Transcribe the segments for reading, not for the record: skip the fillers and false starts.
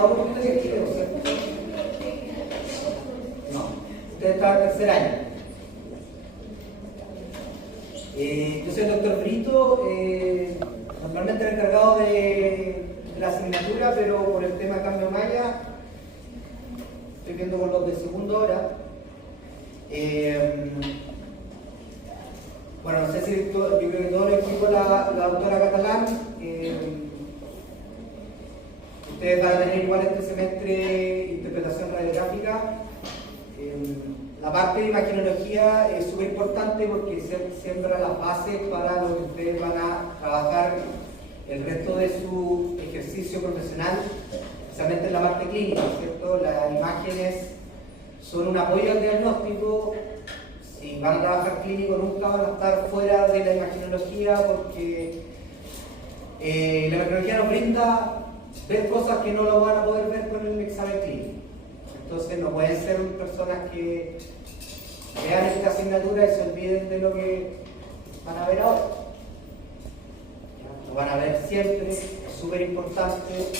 dado un poquito de tiempo, ¿cierto? No, usted está en tercer año. Yo soy el doctor Brito, normalmente el encargado de la asignatura, pero por el tema cambio malla, estoy viendo con los de segundo hora. Bueno, no sé si yo creo que todo lo explicó la doctora Catalán. Ustedes van a tener igual este semestre interpretación radiográfica. La parte de imagenología es súper importante porque siembra las bases para lo que ustedes van a trabajar el resto de su ejercicio profesional, especialmente en la parte clínica, ¿cierto? Las imágenes son un apoyo al diagnóstico. Si van a trabajar clínico nunca van a estar fuera de la imagenología porque la imagenología nos brinda ver cosas que no lo van a poder ver con el examen clínico. Entonces no pueden ser personas que vean esta asignatura y se olviden de lo que van a ver ahora. Lo van a ver siempre, es súper importante.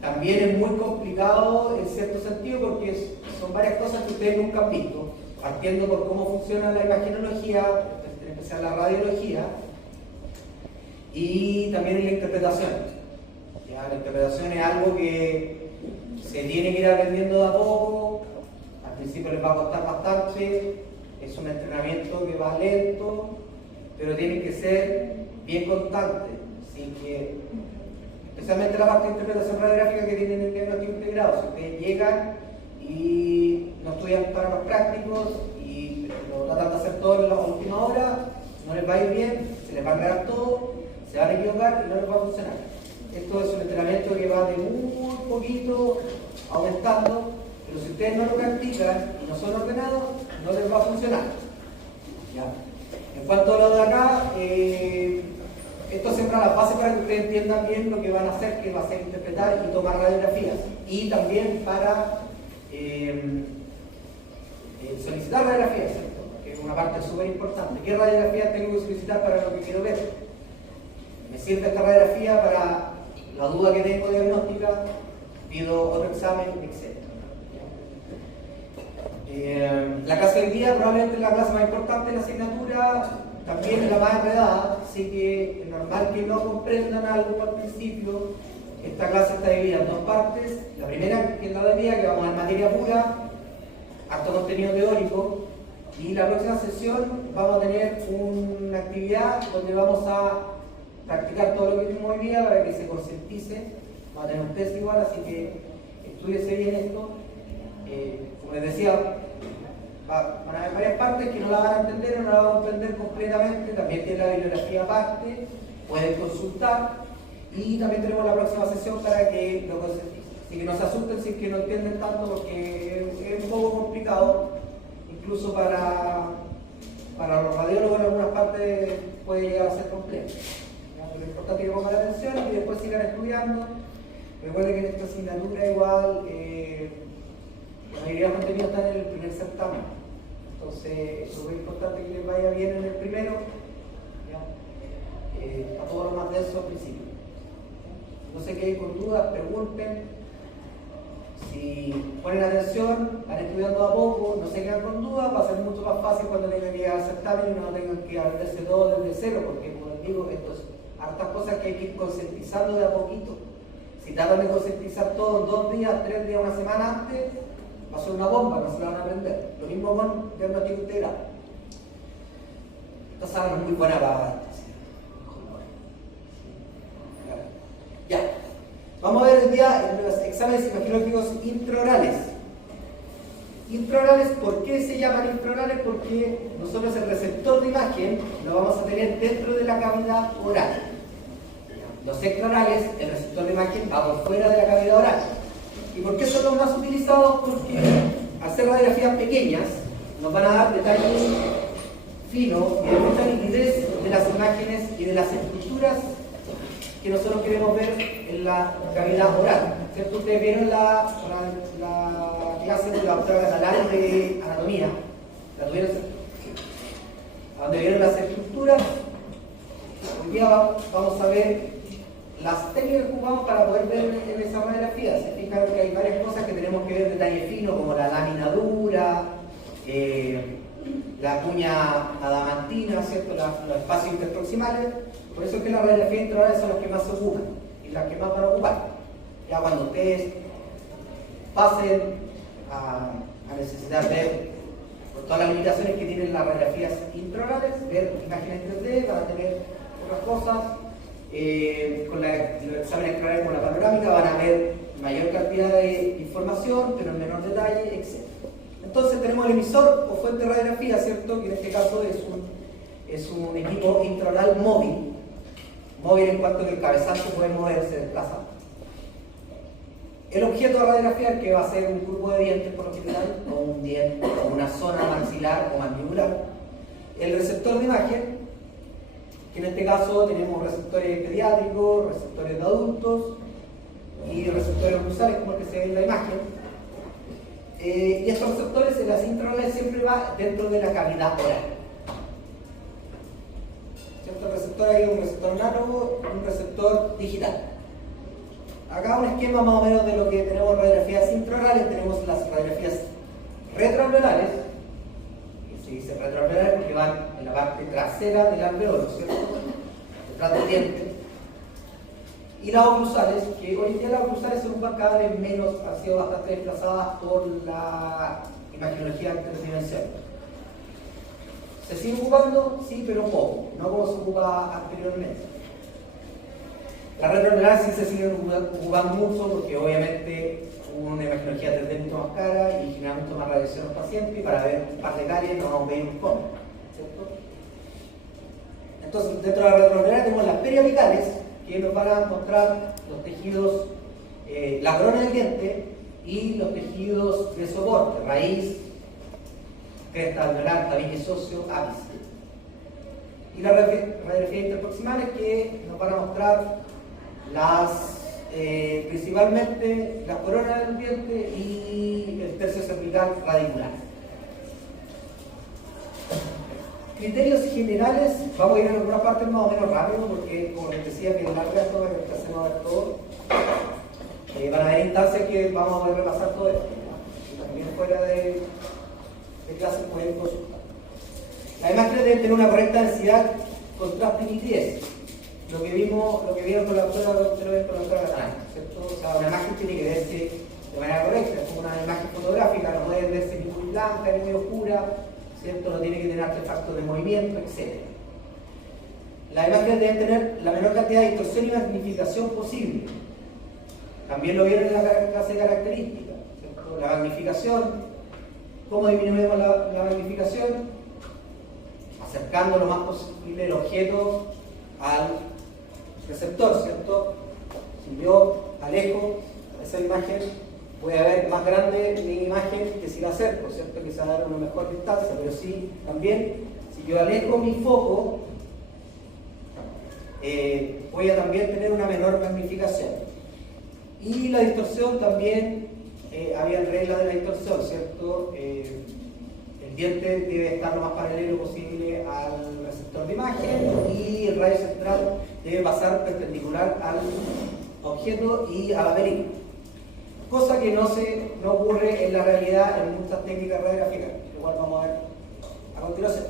También es muy complicado en cierto sentido porque son varias cosas que ustedes nunca han visto, partiendo por cómo funciona la imagenología, en especial la radiología, y también en la interpretación. ¿Ya? La interpretación es algo que se tiene que ir aprendiendo de a poco, al principio les va a costar bastante, es un entrenamiento que va lento, pero tiene que ser bien constante, así que especialmente la parte de interpretación radiográfica que tienen el diagnóstico integrado. Si ustedes llegan y no estudian para los prácticos y lo tratan de hacer todo en la última hora, no les va a ir bien, se les va a enredar todo, se van a equivocar y no les va a funcionar. Esto es un entrenamiento que va de muy poquito aumentando, pero si ustedes no lo practican y no son ordenados, no les va a funcionar. ¿Ya? En cuanto a lo de acá, esto siembra las bases para que ustedes entiendan bien lo que van a hacer, que va a ser interpretar y tomar radiografías. Y también para solicitar radiografías, ¿cierto? Que es una parte súper importante. ¿Qué radiografías tengo que solicitar para lo que quiero ver? ¿Me sirve esta radiografía para la duda que tengo diagnóstica? ¿Pido otro examen? Etc. La clase del día probablemente es la clase más importante de la asignatura, también es la más enredada, así que es normal que no comprendan algo al principio. Esta clase está dividida en dos partes. La primera, que es la de día, que vamos a ver materia pura, harto contenido teórico, y la próxima sesión vamos a tener una actividad donde vamos a practicar todo lo que vimos hoy día para que se concientice. Va a tener un test igual, así que estúdiese bien esto. Como les decía, van a haber varias partes que no la van a entender o no la van a entender completamente. También tiene la bibliografía aparte, pueden consultar. Y también tenemos la próxima sesión para que lo concienticen. Así que no se asusten si es que no entienden tanto porque es un poco complicado. Incluso para los radiólogos en algunas partes puede llegar a ser complejo. Lo importante es que pongan atención y después sigan estudiando. Recuerden que en esta asignatura igual la mayoría de los contenidos están en el primer certamen. Entonces es muy importante que les vaya bien en el primero, a todo lo más denso al principio. No se queden con dudas, pregunten. Si ponen atención, van estudiando a poco, no se quedan con dudas, va a ser mucho más fácil cuando tengan que llegar al certamen y no tengan que aprenderse todo desde cero, porque como les digo, esto es hartas cosas que hay que ir concientizando de a poquito. Si tratan de concientizar todo en 2 días, 3 días, una semana antes, va a ser una bomba, no se la van a aprender. Lo mismo con diagnóstico integral. Esta sala no es muy buena para esto. Ya. Vamos a ver hoy día los exámenes imagenológicos intraorales. Intraorales, ¿por qué se llaman intraorales? Porque nosotros el receptor de imagen lo vamos a tener dentro de la cavidad oral. Los extraorales, el receptor de imagen va por fuera de la cavidad oral. ¿Y por qué son los más utilizados? Porque al ser radiografías pequeñas nos van a dar detalles finos y de mucha nitidez de las imágenes y de las estructuras que nosotros queremos ver en la cavidad oral. ¿Cierto? Ustedes vieron la clase de la doctora Catalán de anatomía. ¿La tuvieron? Donde vieron las estructuras. Hoy día vamos a ver las técnicas que ocupamos para poder ver en esa radiografía, se fijan que hay varias cosas que tenemos que ver de detalle fino, como la lámina dura, la cuña adamantina, ¿cierto? Los espacios interproximales. Por eso es que las radiografías intraorales son las que más se ocupan y las que más van a ocupar. Ya cuando ustedes pasen a necesitar ver, por todas las limitaciones que tienen las radiografías intraorales, ver imágenes 3D, van a tener otras cosas. Con los exámenes extraorales como la panorámica van a ver mayor cantidad de información, pero en menor detalle, etc. Entonces tenemos el emisor o fuente de radiografía, ¿cierto? Que en este caso es un equipo intraoral móvil. Móvil en cuanto que el cabezazo puede moverse, desplazar. El objeto de radiografía, que va a ser un grupo de dientes por lo general, o un diente, o una zona maxilar o mandibular. El receptor de imagen, que en este caso tenemos receptores pediátricos, receptores de adultos y receptores oclusales, como el que se ve en la imagen. Y estos receptores en las intraorales siempre va dentro de la cavidad oral. ¿Cierto? El receptor hay un receptor análogo y un receptor digital. Acá un esquema más o menos de lo que tenemos en radiografías intraorales. Tenemos las radiografías retroalveolares, que se dice retroalveolares porque van en la parte trasera del alveolo, ¿cierto? Detrás del diente. Y las oclusales, que hoy en día las oclusales se ocupan cada vez menos, han sido bastante desplazadas por la imaginología en 3 dimensiones. ¿Se sigue ocupando? Sí, pero poco, no como se ocupa anteriormente. Las retroalveolares sí se siguen ocupando mucho porque obviamente una imaginología 3D mucho más cara y genera mucho más radiación a los pacientes, y para ver un par de caries no vamos a pedir un cómo, ¿cierto? Entonces, dentro de las retroalveolares tenemos las periapicales, que nos van a mostrar los tejidos, la corona del diente y los tejidos de soporte, raíz, cresta alveolar, tabique socio, ápice. Y las radiografías interproximales, que nos van a mostrar principalmente la corona del diente y el tercio cervical radicular. Criterios generales, vamos a ir en algunas partes más o menos rápido porque, como les decía, que es larga esto para que empecemos a ver todo. Van a haber instancias que vamos a poder repasar todo esto, ¿no? Y también fuera de clases pueden consultar. Las imágenes deben tener una correcta densidad, contraste y nitidez. Lo que vieron con la doctora Catalán, ¿cierto? O sea, una imagen tiene que verse de manera correcta, es como una imagen fotográfica, no puede verse ni muy blanca ni muy oscura, ¿cierto? No tiene que tener artefactos de movimiento, etc. Las imágenes deben tener la menor cantidad de distorsión y magnificación posible. También lo vieron en la clase de características, ¿cierto? La magnificación, ¿cómo disminuimos la magnificación? Acercando lo más posible el objeto al receptor, ¿cierto? Si yo alejo esa imagen, puede haber más grande mi imagen que si la acerco, ¿cierto? Que se va a dar una mejor distancia, pero sí, también, si yo alejo mi foco, voy a también tener una menor magnificación. Y la distorsión también, había reglas de la distorsión, ¿cierto? El diente debe estar lo más paralelo posible al receptor de imagen y el rayo central debe pasar perpendicular al objeto y a la película. Cosa que no ocurre en la realidad en muchas técnicas radiográficas, igual vamos a ver a continuación.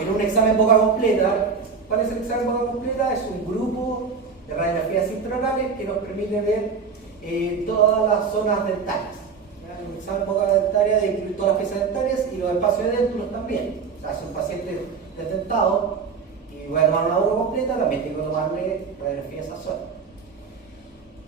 En un examen boca completa, ¿cuál es el examen boca completa? Es un grupo de radiografías intraorales que nos permite ver todas las zonas dentarias. Un examen boca dentaria de incluir todas las piezas dentarias y los espacios de déntulos también. O sea, si un paciente desdentado y voy a tomar una boca completa, también tengo que tomarle radiografía a esa zona.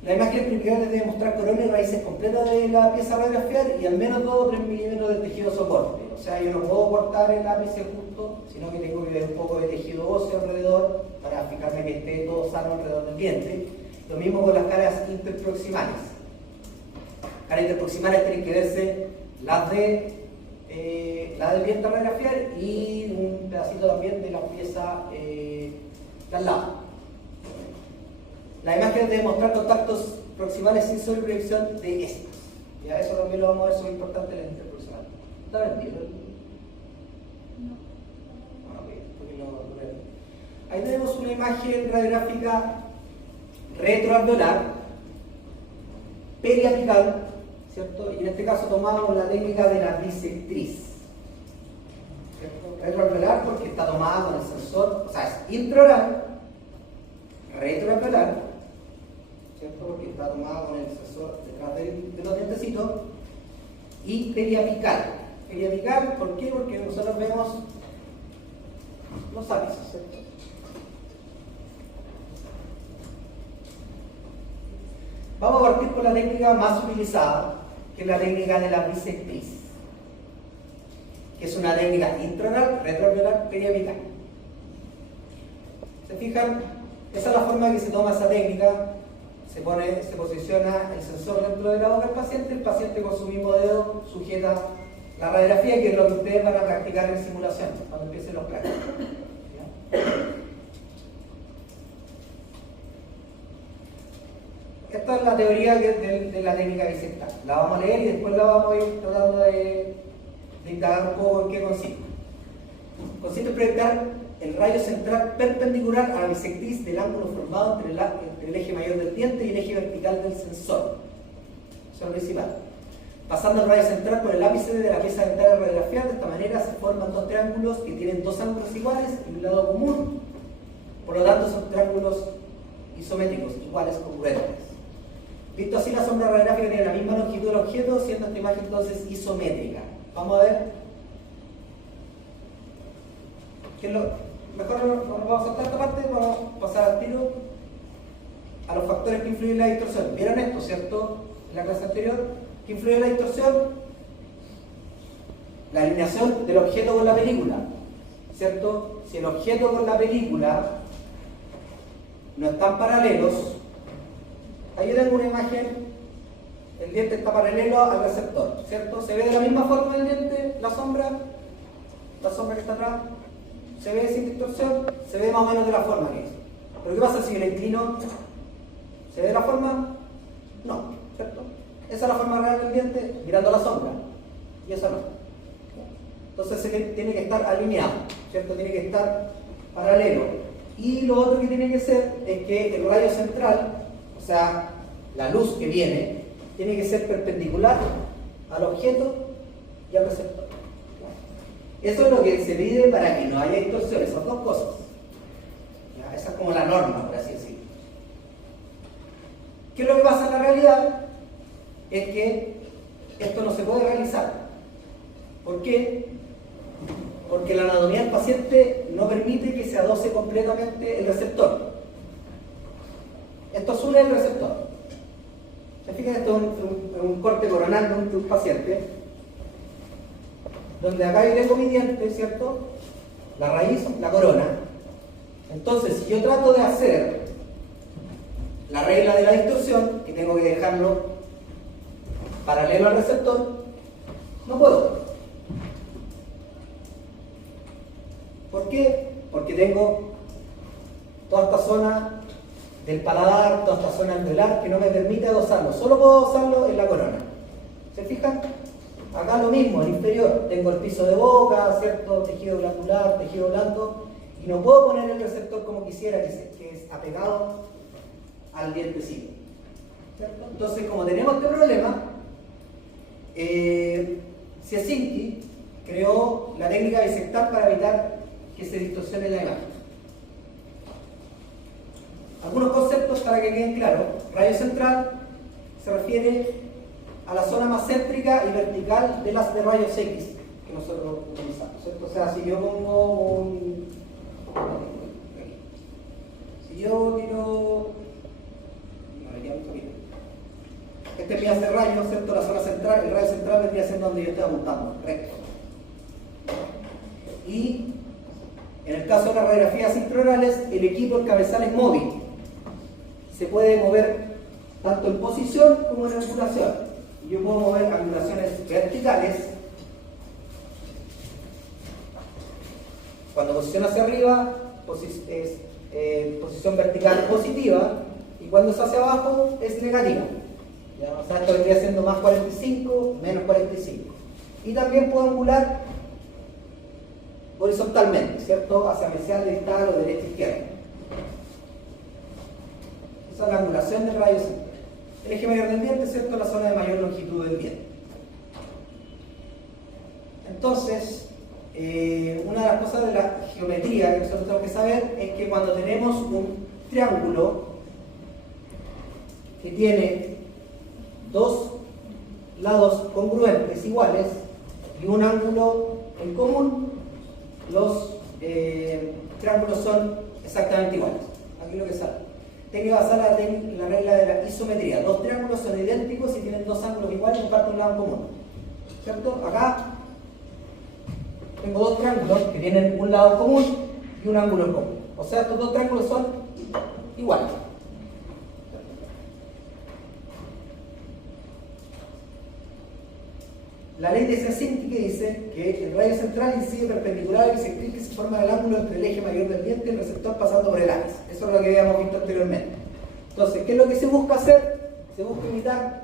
La imagen principal debe mostrar corona y raíces completas de la pieza radiografiar y al menos 2 o 3 milímetros de tejido soporte. O sea, yo no puedo cortar el ápice justo, sino que tengo que ver un poco de tejido óseo alrededor para fijarme que esté todo sano alrededor del diente. Lo mismo con las caras interproximales. Caras interproximales tienen que verse las del diente a radiografiar y un pedacito también de la pieza de al lado. La imagen debe mostrar contactos proximales sin sobreproyección de estos. Ya eso también lo vamos a ver, eso es importante en el interproximal. ¿Está vendido? No. Bueno, ok, porque no. Ahí tenemos una imagen radiográfica retroalveolar, periapical, ¿cierto? Y en este caso tomamos la técnica de la bisectriz. ¿Cierto? Retroalveolar porque está tomada con el sensor, o sea, es intraoral, retroalveolar, ¿cierto? Porque está tomada con el sensor detrás de los dientecitos, y periapical. Periapical, ¿por qué? Porque nosotros vemos los ápices, ¿cierto? Vamos a partir por la técnica más utilizada, que es la técnica de la bisectriz, que es una técnica intraoral, retroalveolar, periapical. ¿Se fijan? Esa es la forma que se toma esa técnica. Se posiciona el sensor dentro de la boca del paciente con su mismo dedo sujeta la radiografía, que es lo que ustedes van a practicar en simulación, cuando empiecen los planos. Esta es la teoría de la técnica bisectal. La vamos a leer y después la vamos a ir tratando de indagar un poco en qué consiste. Consiste en proyectar el rayo central perpendicular a la bisectriz del ángulo formado entre el eje mayor del diente y el eje vertical del sensor. Eso es lo principal. Pasando el rayo central por el ápice de la pieza dental de radiografía, de esta manera se forman dos triángulos que tienen dos ángulos iguales y un lado común. Por lo tanto, son triángulos isométricos, iguales, congruentes. Visto así, la sombra radiográfica tiene la misma longitud del objeto, siendo esta imagen entonces isométrica. Vamos a ver. Mejor nos vamos a saltar esta parte, vamos a pasar al tiro a los factores que influyen en la distorsión. ¿Vieron esto, cierto? En la clase anterior. ¿Qué influye en la distorsión? La alineación del objeto con la película, ¿cierto? Si el objeto con la película no están paralelos, ahí yo tengo una imagen, el diente está paralelo al receptor, ¿cierto? ¿Se ve de la misma forma el diente, la sombra que está atrás? ¿Se ve sin distorsión? Se ve más o menos de la forma que es. Pero ¿qué pasa si me la inclino? ¿Se ve de la forma? No, ¿cierto? Esa es la forma real del diente, mirando la sombra, y esa no. Entonces tiene que estar alineado, ¿cierto? Tiene que estar paralelo. Y lo otro que tiene que ser es que el rayo central, o sea, la luz que viene, tiene que ser perpendicular al objeto y al receptor. Eso es lo que se pide para que no haya distorsiones, son dos cosas. ¿Ya? Esa es como la norma, por así decirlo. ¿Qué es lo que pasa en la realidad? Es que esto no se puede realizar. ¿Por qué? Porque la anatomía del paciente no permite que se adose completamente el receptor. Esto azul es el receptor. ¿Se fijan? Esto es un corte coronal de un paciente, donde acá yo tengo mi diente, ¿cierto? La raíz, la corona. Entonces, si yo trato de hacer la regla de la distorsión, que tengo que dejarlo paralelo al receptor, no puedo. ¿Por qué? Porque tengo toda esta zona del paladar, toda esta zona alveolar que no me permite adosarlo. Solo puedo adosarlo en la corona. ¿Se fijan? Acá lo mismo, en inferior. Tengo el piso de boca, ¿cierto? Tejido glandular, tejido blando. Y no puedo poner el receptor como quisiera, que es apegado al dientecito. ¿Cierto? Entonces, como tenemos este problema, Siesinski creó la técnica bisectal para evitar que se distorsione la imagen. Algunos conceptos para que queden claros. Rayo central se refiere a la zona más céntrica y vertical de las de rayos X que nosotros utilizamos, ¿cierto? O sea, si yo pongo si yo tiro, este es mi haz de rayos, ¿cierto? La zona central, el rayo central vendría siendo donde yo estoy apuntando, recto. Y en el caso de las radiografías intraorales, el equipo, el cabezal es móvil. Se puede mover tanto en posición como en angulación. Yo puedo mover angulaciones verticales. Cuando posiciono hacia arriba, es posición vertical positiva, y cuando es hacia abajo, es negativa. ¿Ya? O sea, esto vendría siendo más 45, menos 45. Y también puedo angular horizontalmente, ¿cierto? Hacia mesial, distal o derecha, izquierda. sea, la angulación del radio central. El eje mayor del diente, ¿cierto?, la zona de mayor longitud del diente. Entonces, una de las cosas de la geometría que nosotros tenemos que saber es que cuando tenemos un triángulo que tiene dos lados congruentes iguales y un ángulo en común, los triángulos son exactamente iguales. Aquí lo que sale. Tiene que basar la regla de la isometría. Dos triángulos son idénticos y tienen dos ángulos iguales y comparten un lado en común. ¿Cierto? Acá tengo dos triángulos que tienen un lado común y un ángulo en común. O sea, estos dos triángulos son iguales. La ley de Siersinski dice que el radio central incide perpendicular al bisectriz que se forma en el ángulo entre el eje mayor del diente y el receptor pasando por el ápice. Eso es lo que habíamos visto anteriormente. Entonces, ¿qué es lo que se busca hacer? Se busca imitar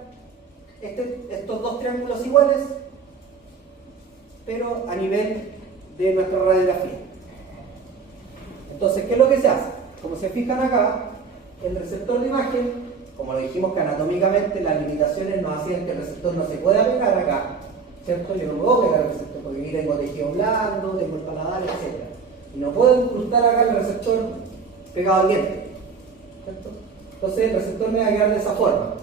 estos dos triángulos iguales, pero a nivel de nuestra radiografía. Entonces, ¿qué es lo que se hace? Como se fijan acá, el receptor de imagen, como lo dijimos que anatómicamente las limitaciones nos hacían que el receptor no se pueda pegar acá, ¿cierto? Yo no puedo pegar el receptor porque aquí tengo tejido blando, tengo el paladar, etc. Y no puedo incrustar acá el receptor pegado al diente, ¿cierto? Entonces el receptor me va a quedar de esa forma.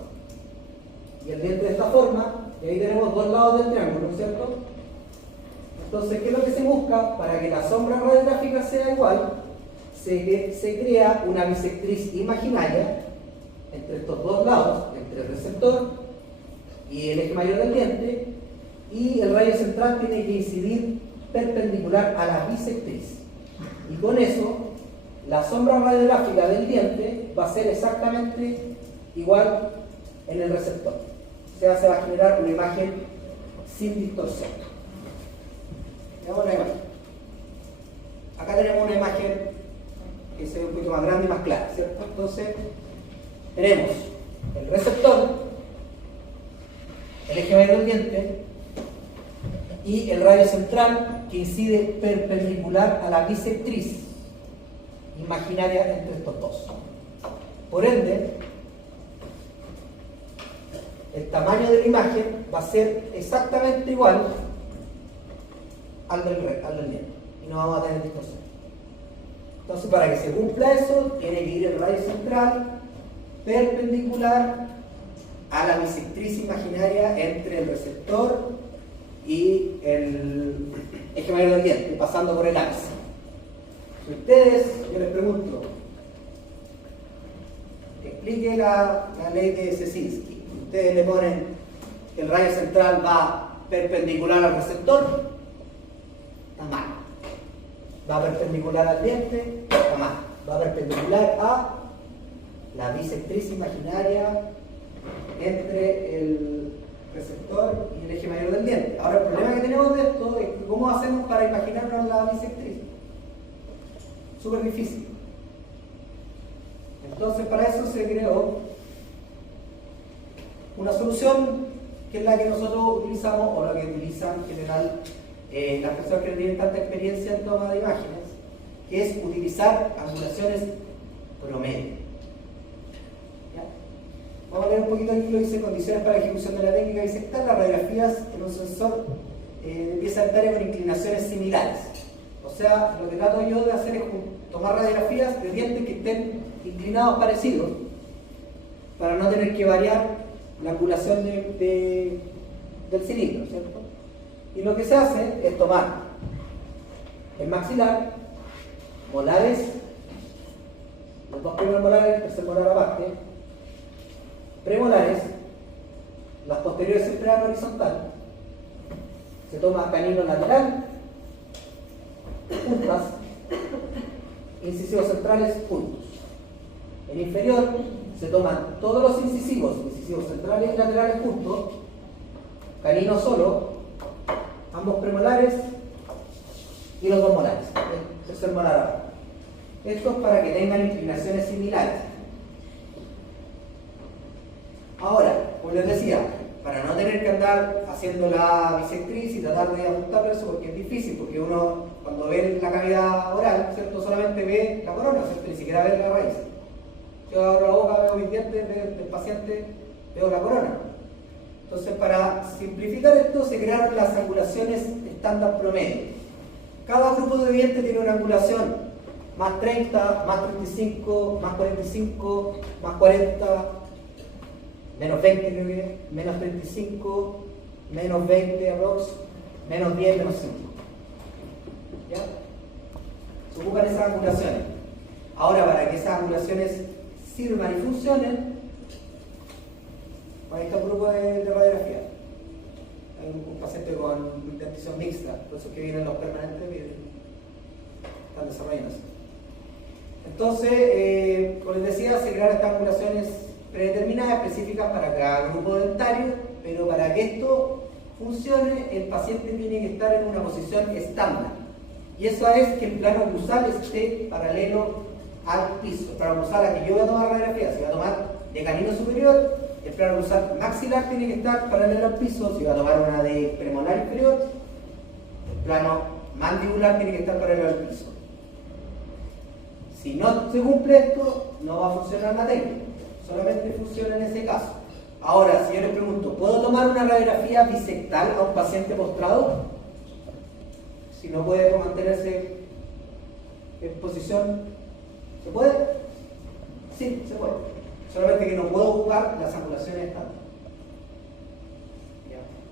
Y el diente de esta forma, y ahí tenemos dos lados del triángulo, ¿cierto? Entonces, ¿qué es lo que se busca? Para que la sombra radiográfica sea igual, se crea una bisectriz imaginaria entre estos dos lados, entre el receptor y el eje mayor del diente, y el rayo central tiene que incidir perpendicular a la bisectriz. Y con eso, la sombra radiográfica del diente va a ser exactamente igual en el receptor. O sea, se va a generar una imagen sin distorsión. Veamos una imagen. Acá tenemos una imagen que se ve un poquito más grande y más clara, ¿cierto? Entonces, tenemos el receptor, el eje mayor del diente y el radio central que incide perpendicular a la bisectriz imaginaria entre estos dos. Por ende, el tamaño de la imagen va a ser exactamente igual al del diente y no vamos a tener distorsión. Entonces, para que se cumpla eso, tiene que ir el radio central perpendicular a la bisectriz imaginaria entre el receptor y el eje mayor del diente, pasando por el ápice. Si ustedes, yo les pregunto, explique la ley de Siersinski. Ustedes le ponen que el radio central va perpendicular al receptor, está mal. Va perpendicular al diente, está mal. Va perpendicular a la bisectriz imaginaria entre el receptor y el eje mayor del diente. Ahora, el problema que tenemos de esto es cómo hacemos para imaginarnos la bisectriz. Súper difícil. Entonces, para eso se creó una solución que es la que nosotros utilizamos, o la que utilizan en general las personas que no tienen tanta experiencia en toma de imágenes, que es utilizar angulaciones promedio. ¿Ya? Vamos a ver un poquito aquí lo que dice: condiciones para la ejecución de la técnica bisectal. Las radiografías en un sensor de pieza dentaria con inclinaciones similares. O sea, lo que trato yo de hacer es tomar radiografías de dientes que estén inclinados parecidos para no tener que variar la angulación del cilindro, ¿cierto? Y lo que se hace es tomar el maxilar, molares, los dos primeros molares, el tercer molar aparte, premolares, las posteriores siempre a la horizontal, se toma canino lateral, puntas, incisivos centrales juntos. En inferior se toman todos los incisivos centrales y laterales juntos, canino solo, ambos premolares y los dos molares, el tercer molar abajo. Esto es para que tengan inclinaciones similares. Ahora, como les decía, para no tener que andar haciendo la bisectriz y tratar de ajustarlo eso, porque es difícil, porque uno cuando ve la cavidad oral, ¿cierto?, solamente ve la corona, ¿cierto?, ni siquiera ve la raíz. Yo abro la boca, veo mis dientes del paciente, veo la corona. Entonces, para simplificar esto, se crearon las angulaciones estándar promedio. Cada grupo de dientes tiene una angulación más 30, más 35, más 45, más 40, menos 20, creo que, menos 35, menos 20, aprox, menos 10, menos 5. ¿Ya? Se ocupan esas angulaciones. Ahora, para que esas angulaciones sirvan y funcionen, ahí está un grupo de radiografía. Hay un paciente con dentición mixta, por eso que vienen los permanentes que están desarrollándose. Entonces, como les decía, se crearon estas angulaciones predeterminadas, específicas para cada grupo dentario, pero para que esto funcione, el paciente tiene que estar en una posición estándar. Y eso es que el plano oclusal esté paralelo al piso. El plano oclusal a que yo voy a tomar radiografía, si voy a tomar de canino superior, el plano oclusal maxilar tiene que estar paralelo al piso. Si voy a tomar una de premolar inferior, el plano mandibular tiene que estar paralelo al piso. Si no se cumple esto, no va a funcionar la técnica. Solamente funciona en ese caso. Ahora, si yo les pregunto, ¿puedo tomar una radiografía bisectal a un paciente postrado? Si no puede mantenerse en posición, ¿se puede? Sí, se puede. Solamente que no puedo ocupar las angulaciones estándar.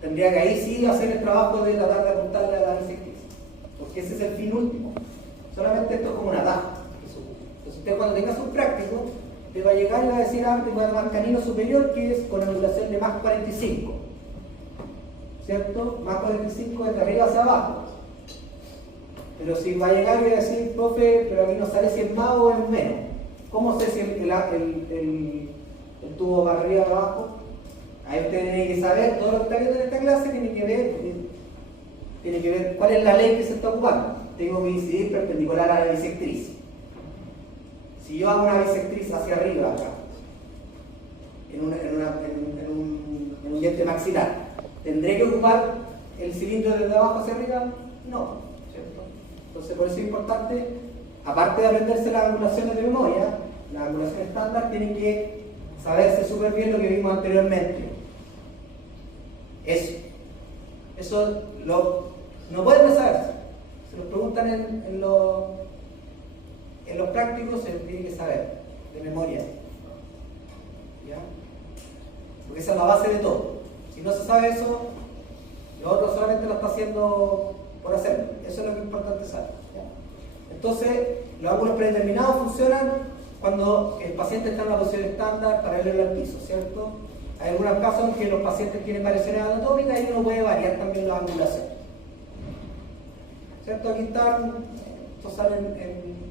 Tendría que ahí sí hacer el trabajo de tratar de apuntarle a la bisectriz, porque ese es el fin último. Solamente esto es como un atajo. Entonces usted cuando tenga su práctico, te va a llegar y va a decir, te voy a tomar canino superior, que es con angulación de más 45. ¿Cierto? Más 45 de arriba hacia abajo. Pero si va a llegar y va a decir, profe, pero aquí no sale si es más o es menos. ¿Cómo sé si el tubo va arriba o abajo? Ahí usted tiene que saber, todo lo que está viendo en esta clase tiene que ver cuál es la ley que se está ocupando. Tengo que incidir perpendicular a la bisectriz. Si yo hago una bisectriz hacia arriba acá, en un diente maxilar, ¿tendré que ocupar el cilindro desde abajo hacia arriba? No, ¿cierto? Entonces por eso es importante, aparte de aprenderse las angulaciones de memoria, las angulaciones estándar tienen que saberse súper bien lo que vimos anteriormente. Eso no pueden no saberse. Se lo preguntan en los prácticos, se tiene que saber de memoria. ¿Ya? Porque esa es la base de todo. Si no se sabe eso, lo otro solamente lo está haciendo por hacerlo. Eso es lo que es importante saber. ¿Ya? Entonces, los ángulos predeterminados funcionan cuando el paciente está en una posición estándar paralela al piso, ¿cierto? Hay algunos casos en que los pacientes tienen variaciones anatómicas y uno puede variar también las angulaciones. ¿Cierto? Aquí están, estos salen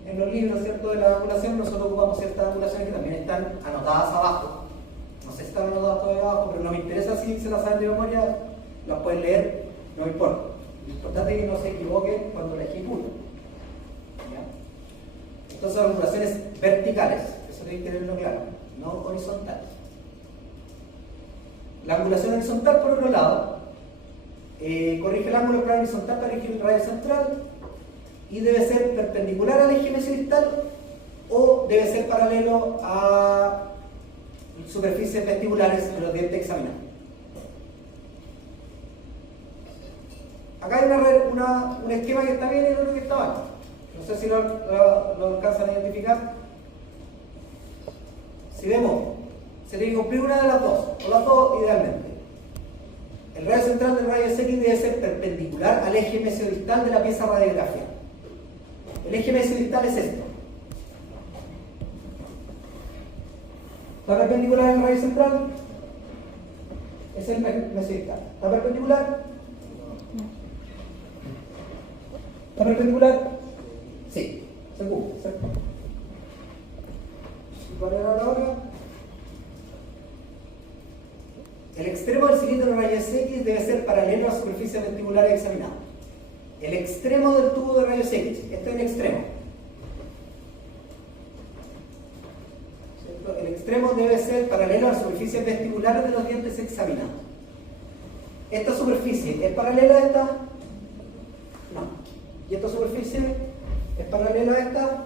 en los libros, ¿cierto?, de la angulación. Nosotros ocupamos ciertas angulaciones que también están anotadas abajo. No sé si están anotadas todavía abajo, pero no me interesa si se las saben de memoria, las pueden leer, no me importa. Lo importante es que no se equivoquen cuando la ejecutan. Entonces, son angulaciones verticales, eso tienen que tenerlo claro, no horizontales. La angulación horizontal, por otro lado, corrige el ángulo plano horizontal para elegir el radio central y debe ser perpendicular al eje mesodistal o debe ser paralelo a superficies vestibulares de los dientes examinados. Acá hay un esquema que está bien y otro que está mal. No sé si lo alcanzan a identificar. Si vemos, se tiene que cumplir una de las dos, o las dos idealmente. El radio central del rayo X debe ser perpendicular al eje mesodistal de la pieza radiográfica. El eje mesodistal es esto. ¿Está perpendicular al rayo central? Es el mesodistal. ¿Está perpendicular? ¿Está perpendicular? Sí, se cumple, ¿cierto? ¿Y cuál era la otra? El extremo del cilindro de rayos X debe ser paralelo a la superficie vestibular examinada. El extremo del tubo de rayos X, este es el extremo. ¿Cierto? El extremo debe ser paralelo a las superficies vestibulares de los dientes examinados. ¿Esta superficie es paralela a esta? No. ¿Y esta superficie es paralela a esta?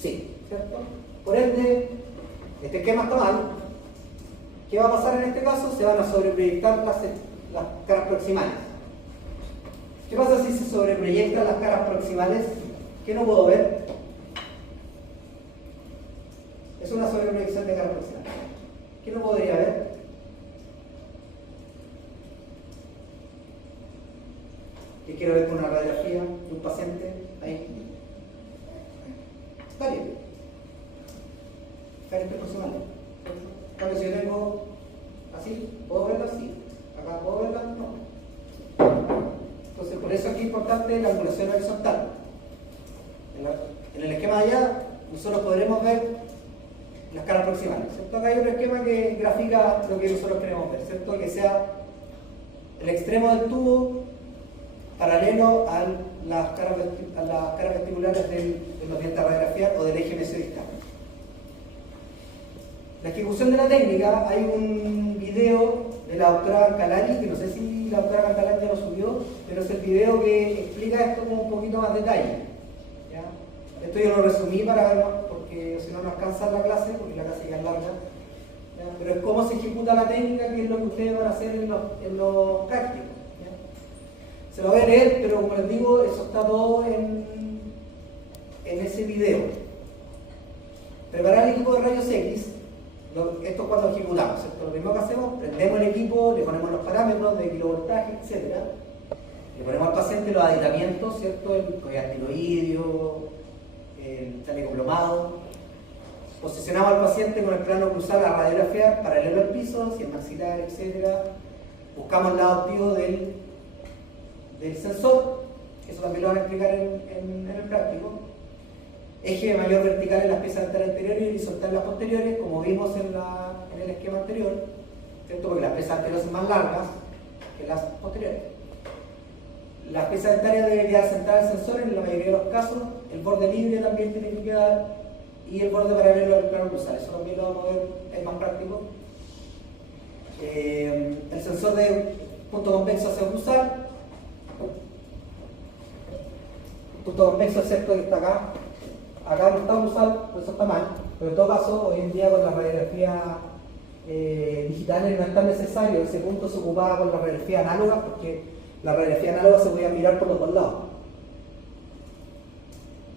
Sí, ¿cierto? Por ende, este esquema está mal. ¿Qué va a pasar en este caso? Se van a sobreproyectar las caras proximales. ¿Qué pasa si se sobreproyectan las caras proximales? ¿Qué no puedo ver? Es una sobreproyección de caras proximales. ¿Qué no podría ver? ¿Qué quiero ver con una radiografía de un paciente? Ahí. Está bien. Caras proximales. En cambio, si yo tengo así, ¿puedo verla así? Acá puedo verla, no. Entonces, por eso aquí es importante la angulación horizontal. En el esquema de allá, nosotros podremos ver las caras proximales, ¿cierto? Acá hay un esquema que grafica lo que nosotros queremos ver, ¿cierto? Que sea el extremo del tubo paralelo a las caras vestibulares de los dientes a radiografiar o del eje mesodistal. La ejecución de la técnica, hay un video de la doctora Calari, que no sé si la doctora Calari ya lo subió, pero es el video que explica esto con un poquito más detalle. ¿Ya? Esto yo lo resumí para verlo, porque si no, no alcanza la clase, porque la clase ya es larga. ¿Ya? Pero es cómo se ejecuta la técnica, que es lo que ustedes van a hacer en los prácticos. ¿Ya? Se lo voy a leer, pero como les digo, eso está todo en ese video. Preparar el equipo de rayos X. Esto es cuando ejecutamos, ¿cierto? Lo primero que hacemos, prendemos el equipo, le ponemos los parámetros de kilovoltaje, etc. Le ponemos al paciente los aditamientos, ¿cierto? El collar tiroideo, el chaleco plomado. Posicionamos al paciente con el plano cruzado a radiografiar, paralelo al piso, si es maxilar, etc. Buscamos el lado activo del sensor, eso también lo van a explicar en el práctico. Eje de mayor vertical en las piezas dentales anteriores y horizontal en las posteriores, como vimos en el esquema anterior, ¿cierto? Porque las piezas anteriores son más largas que las posteriores. Las piezas dentarias deberían centrar el sensor en la mayoría de los casos, el borde libre también tiene que quedar y el borde paralelo al plano cruzado, eso también lo vamos a ver, es más práctico. El sensor de punto convexo hacia cruzar, punto convexo excepto que está acá no está cruzado, por eso está mal, pero en todo caso, hoy en día con la radiografía digitales no es tan necesario, ese punto se ocupaba con la radiografía análoga, porque la radiografía análoga se podía mirar por los dos lados.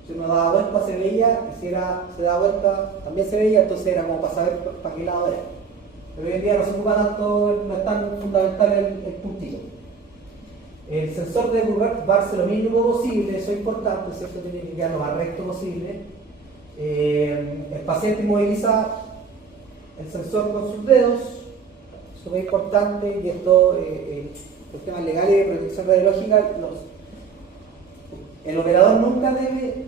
Si uno daba vuelta se veía, y si se daba vuelta también se veía, entonces era como para saber para qué lado era. Pero hoy en día no se ocupa tanto, no es tan fundamental el puntito. El sensor debe curvarse lo mínimo posible, eso es importante, ¿cierto? Tiene que quedar lo más recto posible. El paciente inmoviliza el sensor con sus dedos, eso es importante, y esto, los temas legales de protección radiológica, el operador nunca debe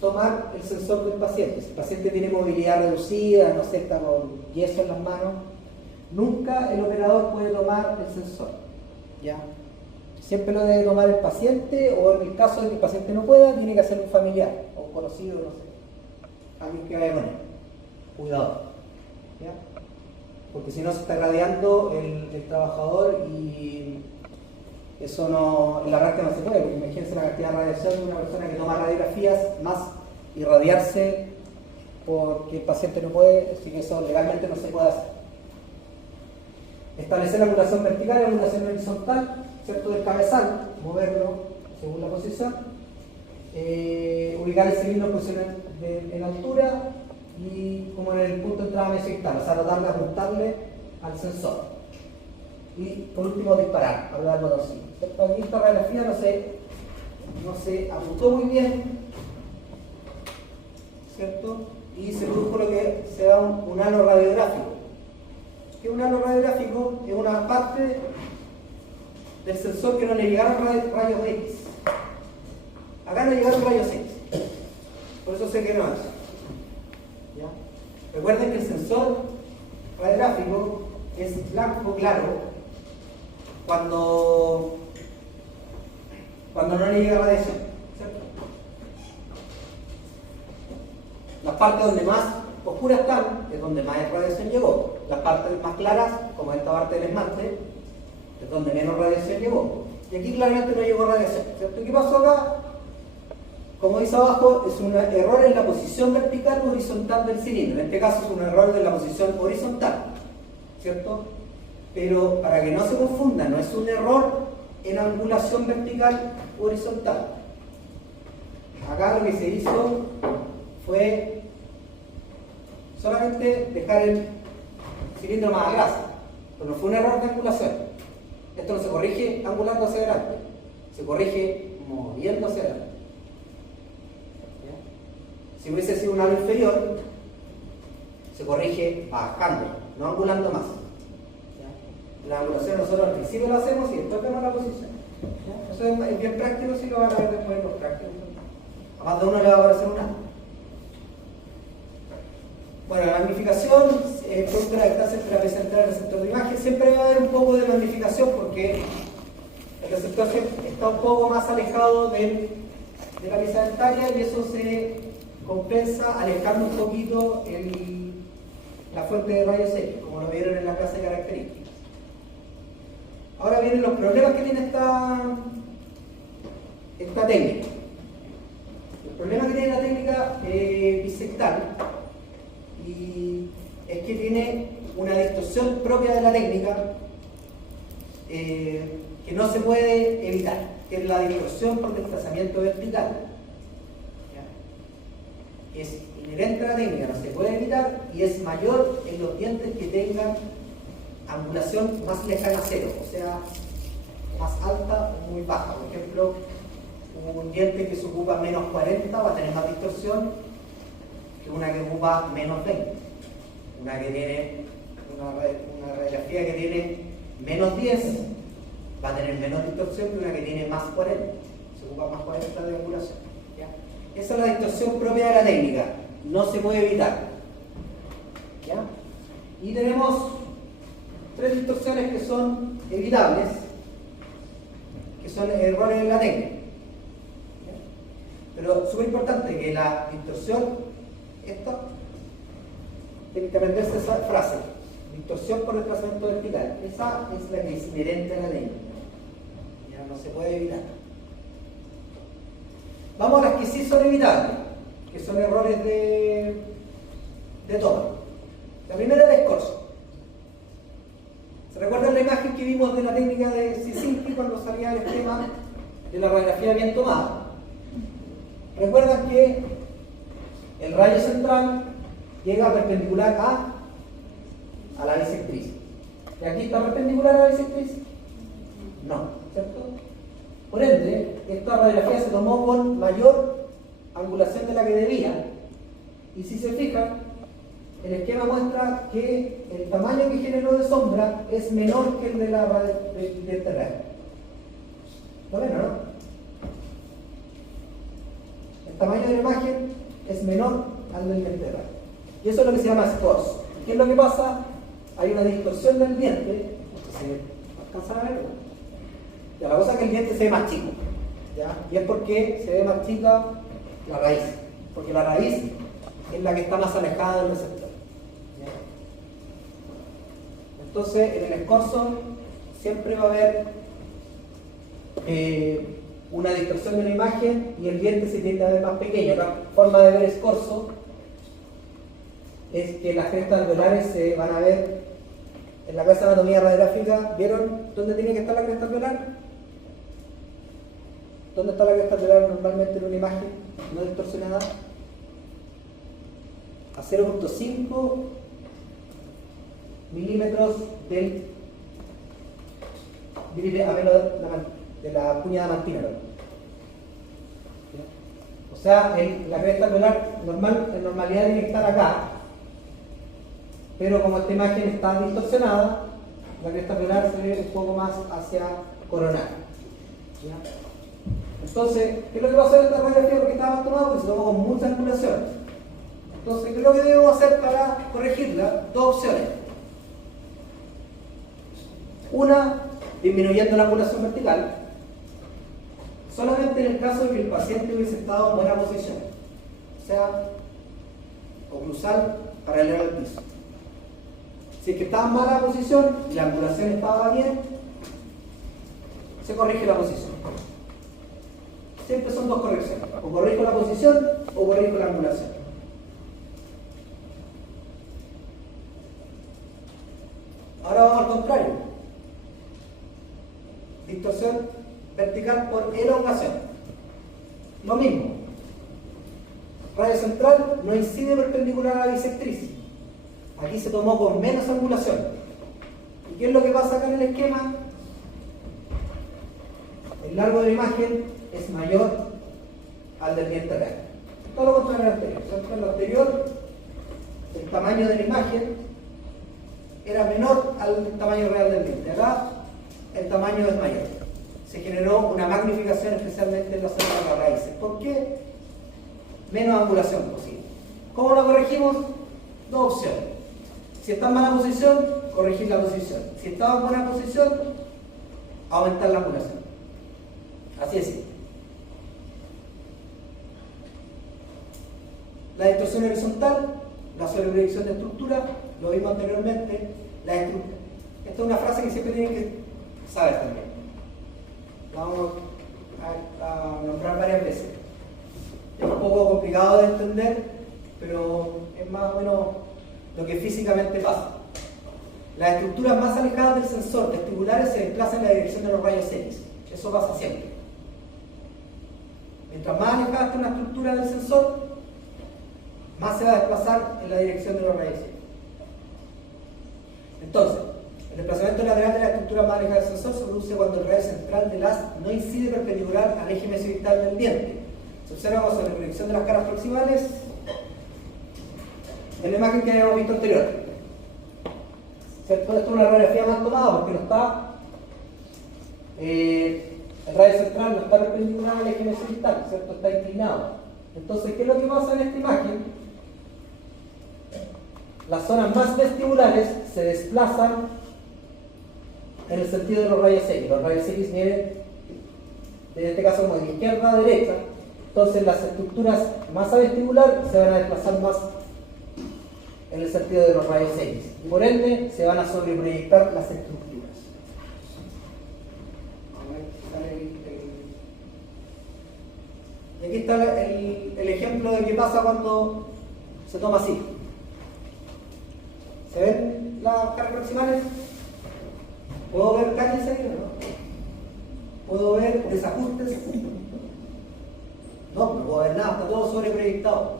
tomar el sensor del paciente. Si el paciente tiene movilidad reducida, no sé, está con yeso en las manos, nunca el operador puede tomar el sensor. ¿Ya? Siempre lo debe tomar el paciente, o en el caso de que el paciente no pueda, tiene que hacer un familiar, o un conocido, no sé, alguien que vaya con él. Cuidado. ¿Ya? Porque si no se está irradiando el trabajador y eso no, en la práctica no se puede, porque imagínense la cantidad de radiación de una persona que toma radiografías más irradiarse porque el paciente no puede, así que eso legalmente no se puede hacer. Establecer la angulación vertical y la angulación horizontal, ¿cierto? Del cabezal, moverlo según la posición, ubicar el cilindro en posición en altura y como en el punto de entrada mesodistal, o sea, tratar de apuntarle al sensor. Y por último disparar, hablar del botoncito. Aquí esta radiografía no se apuntó muy bien, ¿cierto? Y se produjo lo que se da un halo radiográfico. Que un halo radiográfico es una parte del sensor que no le llegaron rayos X. Acá no llegaron rayos X. Por eso sé que no es. ¿Ya? Recuerden que el sensor radiográfico es blanco claro cuando no le llega radiación, ¿cierto? Las partes donde más oscuras están es donde más radiación llegó. Las partes más claras, como esta parte del esmalte, es donde menos radiación llegó. Y aquí claramente no llegó radiación, ¿cierto? ¿Qué pasó acá? como dice abajo, es un error en la posición vertical o horizontal del cilindro. En este caso es un error en la posición horizontal, ¿cierto? Pero para que no se confunda, no es un error en angulación vertical o horizontal. Acá lo que se hizo fue solamente dejar el cilindro más a grasa, pero no fue un error de angulación. Esto no se corrige angulando hacia adelante, se corrige moviendo hacia adelante. Si hubiese sido un aro inferior, se corrige bajando, no angulando más. La angulación nosotros al principio lo hacemos y después vemos la posición. Eso es bien práctico, si lo van a ver después los prácticos. A más de uno le va a aparecer un aro. Bueno, la magnificación, producto de la distancia entre la pieza central y el receptor de imagen, siempre va a haber un poco de magnificación porque el receptor está un poco más alejado de la pieza dentaria y eso se compensa alejando un poquito la fuente de rayos X, como lo vieron en la clase de características. Ahora vienen los problemas que tiene esta técnica. El problema que tiene la técnica bisectal y es que tiene una distorsión propia de la técnica que no se puede evitar, que es la distorsión por desplazamiento vertical. ¿Ya? Es inherente a la técnica, no se puede evitar y es mayor en los dientes que tengan angulación más lejana a cero, o sea, más alta o muy baja. Por ejemplo, un diente que se ocupa menos 40 va a tener más distorsión que una que ocupa menos 20. Una que tiene una radiografía que tiene menos 10 va a tener menos distorsión que una que tiene más 40. Se ocupa más 40 de angulación. ¿Ya? Esa es la distorsión propia de la técnica, no se puede evitar. ¿Ya? Y tenemos tres distorsiones que son evitables, que son errores en la técnica. Pero es súper importante que la distorsión, esta, tienen que aprenderse esa frase, distorsión por desplazamiento vertical. Esa es la que es inherente a la técnica. Ya no se puede evitar. Vamos a las que sí son evitables, que son errores de toma. La primera es el escorzo. ¿Se recuerdan la imagen que vimos de la técnica de Cisinski cuando salía el esquema de la radiografía bien tomada? Recuerdan que el rayo central llega perpendicular a la bisectriz. ¿Y aquí está perpendicular a la bisectriz? No, ¿cierto? Por ende, esta radiografía se tomó con mayor angulación de la que debía. Y si se fijan, el esquema muestra que el tamaño que generó de sombra es menor que el de la del terreno. ¿Lo ven, no? El tamaño de la imagen es menor al del terreno. Y eso es lo que se llama escorzo. ¿Qué es lo que pasa? Hay una distorsión del diente. ¿Se alcanzan a ver? Ya, la cosa es que el diente se ve más chico. ¿Ya? Y es porque se ve más chica la raíz. Porque la raíz es la que está más alejada del receptor. Entonces, en el escorzo siempre va a haber una distorsión de la imagen y el diente se tiende a ver más pequeño. La forma de ver escorzo es que las crestas alveolares se van a ver en la clase de anatomía radiográfica. ¿Vieron dónde tiene que estar la cresta alveolar? ¿Dónde está la cresta alveolar normalmente en una imagen no distorsionada? A 0.5 milímetros del de la cuña diamantina. O sea, la cresta alveolar en normalidad tiene que estar acá, pero como esta imagen está distorsionada, la cresta alveolar se ve un poco más hacia coronal. ¿Ya? Entonces, ¿qué es lo que pasó en esta radiografía? Porque estaba tomado, porque se tomó con mucha angulación. Entonces, ¿qué es lo que debemos hacer para corregirla? Dos opciones. Una, disminuyendo la angulación vertical, solamente en el caso de que el paciente hubiese estado en buena posición, o sea, oclusal paralela al piso. Si es que estaba en mala posición y la angulación estaba bien, se corrige la posición. Siempre son dos correcciones. O corrijo la posición o corrijo la angulación. Ahora vamos al contrario. Distorsión vertical por elongación. Lo mismo. Radio central no incide perpendicular a la bisectriz. Aquí se tomó con menos angulación. ¿Y qué es lo que pasa acá en el esquema? El largo de la imagen es mayor al del diente real. Todo lo contrario al anterior. En lo anterior, el tamaño de la imagen era menor al tamaño real del diente. Acá, el tamaño es mayor. Se generó una magnificación especialmente en la zona de las raíces. ¿Por qué? Menos angulación posible. ¿Cómo lo corregimos? Dos opciones. Si está en mala posición, corregir la posición. Si está en buena posición, aumentar la angulación. Así es. La distorsión horizontal, la sobreproyección de estructura, lo vimos anteriormente. Esta es una frase que siempre tienen que saber también. La vamos a nombrar varias veces. Es un poco complicado de entender, pero es más o menos lo que físicamente pasa. Las estructuras más alejadas del sensor vestibulares se desplazan en la dirección de los rayos X. Eso pasa siempre. Mientras más alejada esté una estructura del sensor, más se va a desplazar en la dirección de los rayos X. Entonces, el desplazamiento lateral de la estructura más alejada del sensor se produce cuando el rayo central del haz no incide perpendicular al eje mesiovital del diente. Se observa con sobreproyección de las caras proximales en la imagen que habíamos visto anterior. ¿Cierto? Esto es una radiografía mal tomada porque no está. El rayo central no está perpendicular al eje mesiovital, ¿cierto? Está inclinado. Entonces, ¿qué es lo que pasa en esta imagen? Las zonas más vestibulares se desplazan en el sentido de los rayos X. Los rayos X vienen, en este caso, como de izquierda a derecha. Entonces, las estructuras más a vestibular se van a desplazar más en el sentido de los rayos X. Y por ende, se van a sobreproyectar las estructuras. Y aquí está el ejemplo de qué pasa cuando se toma así. ¿Se ven las caras proximales? ¿Puedo ver cañas ahí o no? ¿Puedo ver desajustes? No puedo ver nada, está todo sobreproyectado.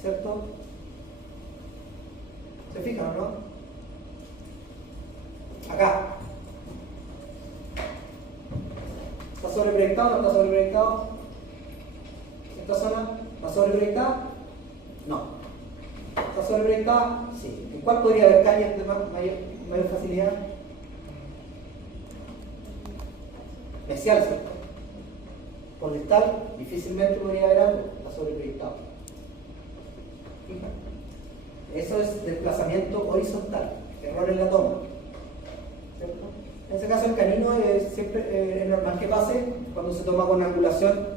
¿Cierto? ¿Se fijan o no? Acá. ¿Está sobreproyectado o no está sobreproyectado? ¿Esta zona está sobreproyectada? No. ¿Está sobreproyectada? Sí. ¿En cuál podría haber cañas de mayor facilidad? Mesial, ¿cierto? Por distal, difícilmente podría haber algo. Está sobreproyectado. Fíjate. Eso es desplazamiento horizontal, error en la toma. ¿Cierto? En ese caso el canino siempre es normal que pase cuando se toma con angulación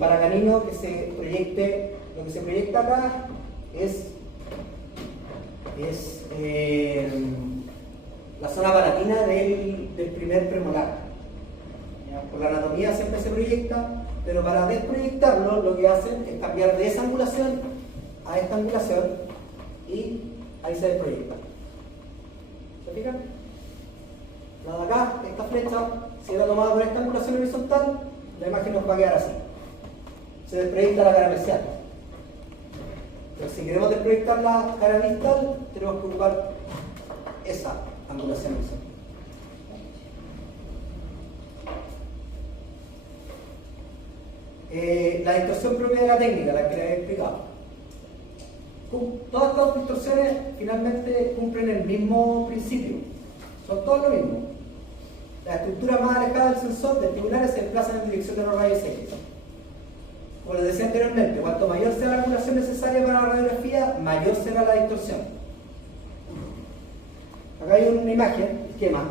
para canino, que se proyecte, lo que se proyecta acá es la zona palatina del primer premolar. Por la anatomía siempre se proyecta, pero para desproyectarlo lo que hacen es cambiar de esa angulación a esta angulación y ahí se desproyecta. ¿Se fijan? La de acá, esta flecha, si era tomada con esta angulación horizontal, la imagen nos va a quedar así. Se desproyecta la cara mesial. Pero si queremos desproyectar la cara distal, tenemos que ocupar esa angulación horizontal. La distorsión propia de la técnica, la que les he explicado. Todas estas distorsiones finalmente cumplen el mismo principio. Son todas lo mismo. Las estructuras más alejadas del sensor vestibulares se desplazan en dirección de los rayos X. Como les decía anteriormente, cuanto mayor sea la angulación necesaria para la radiografía, mayor será la distorsión. Acá hay una imagen, esquema,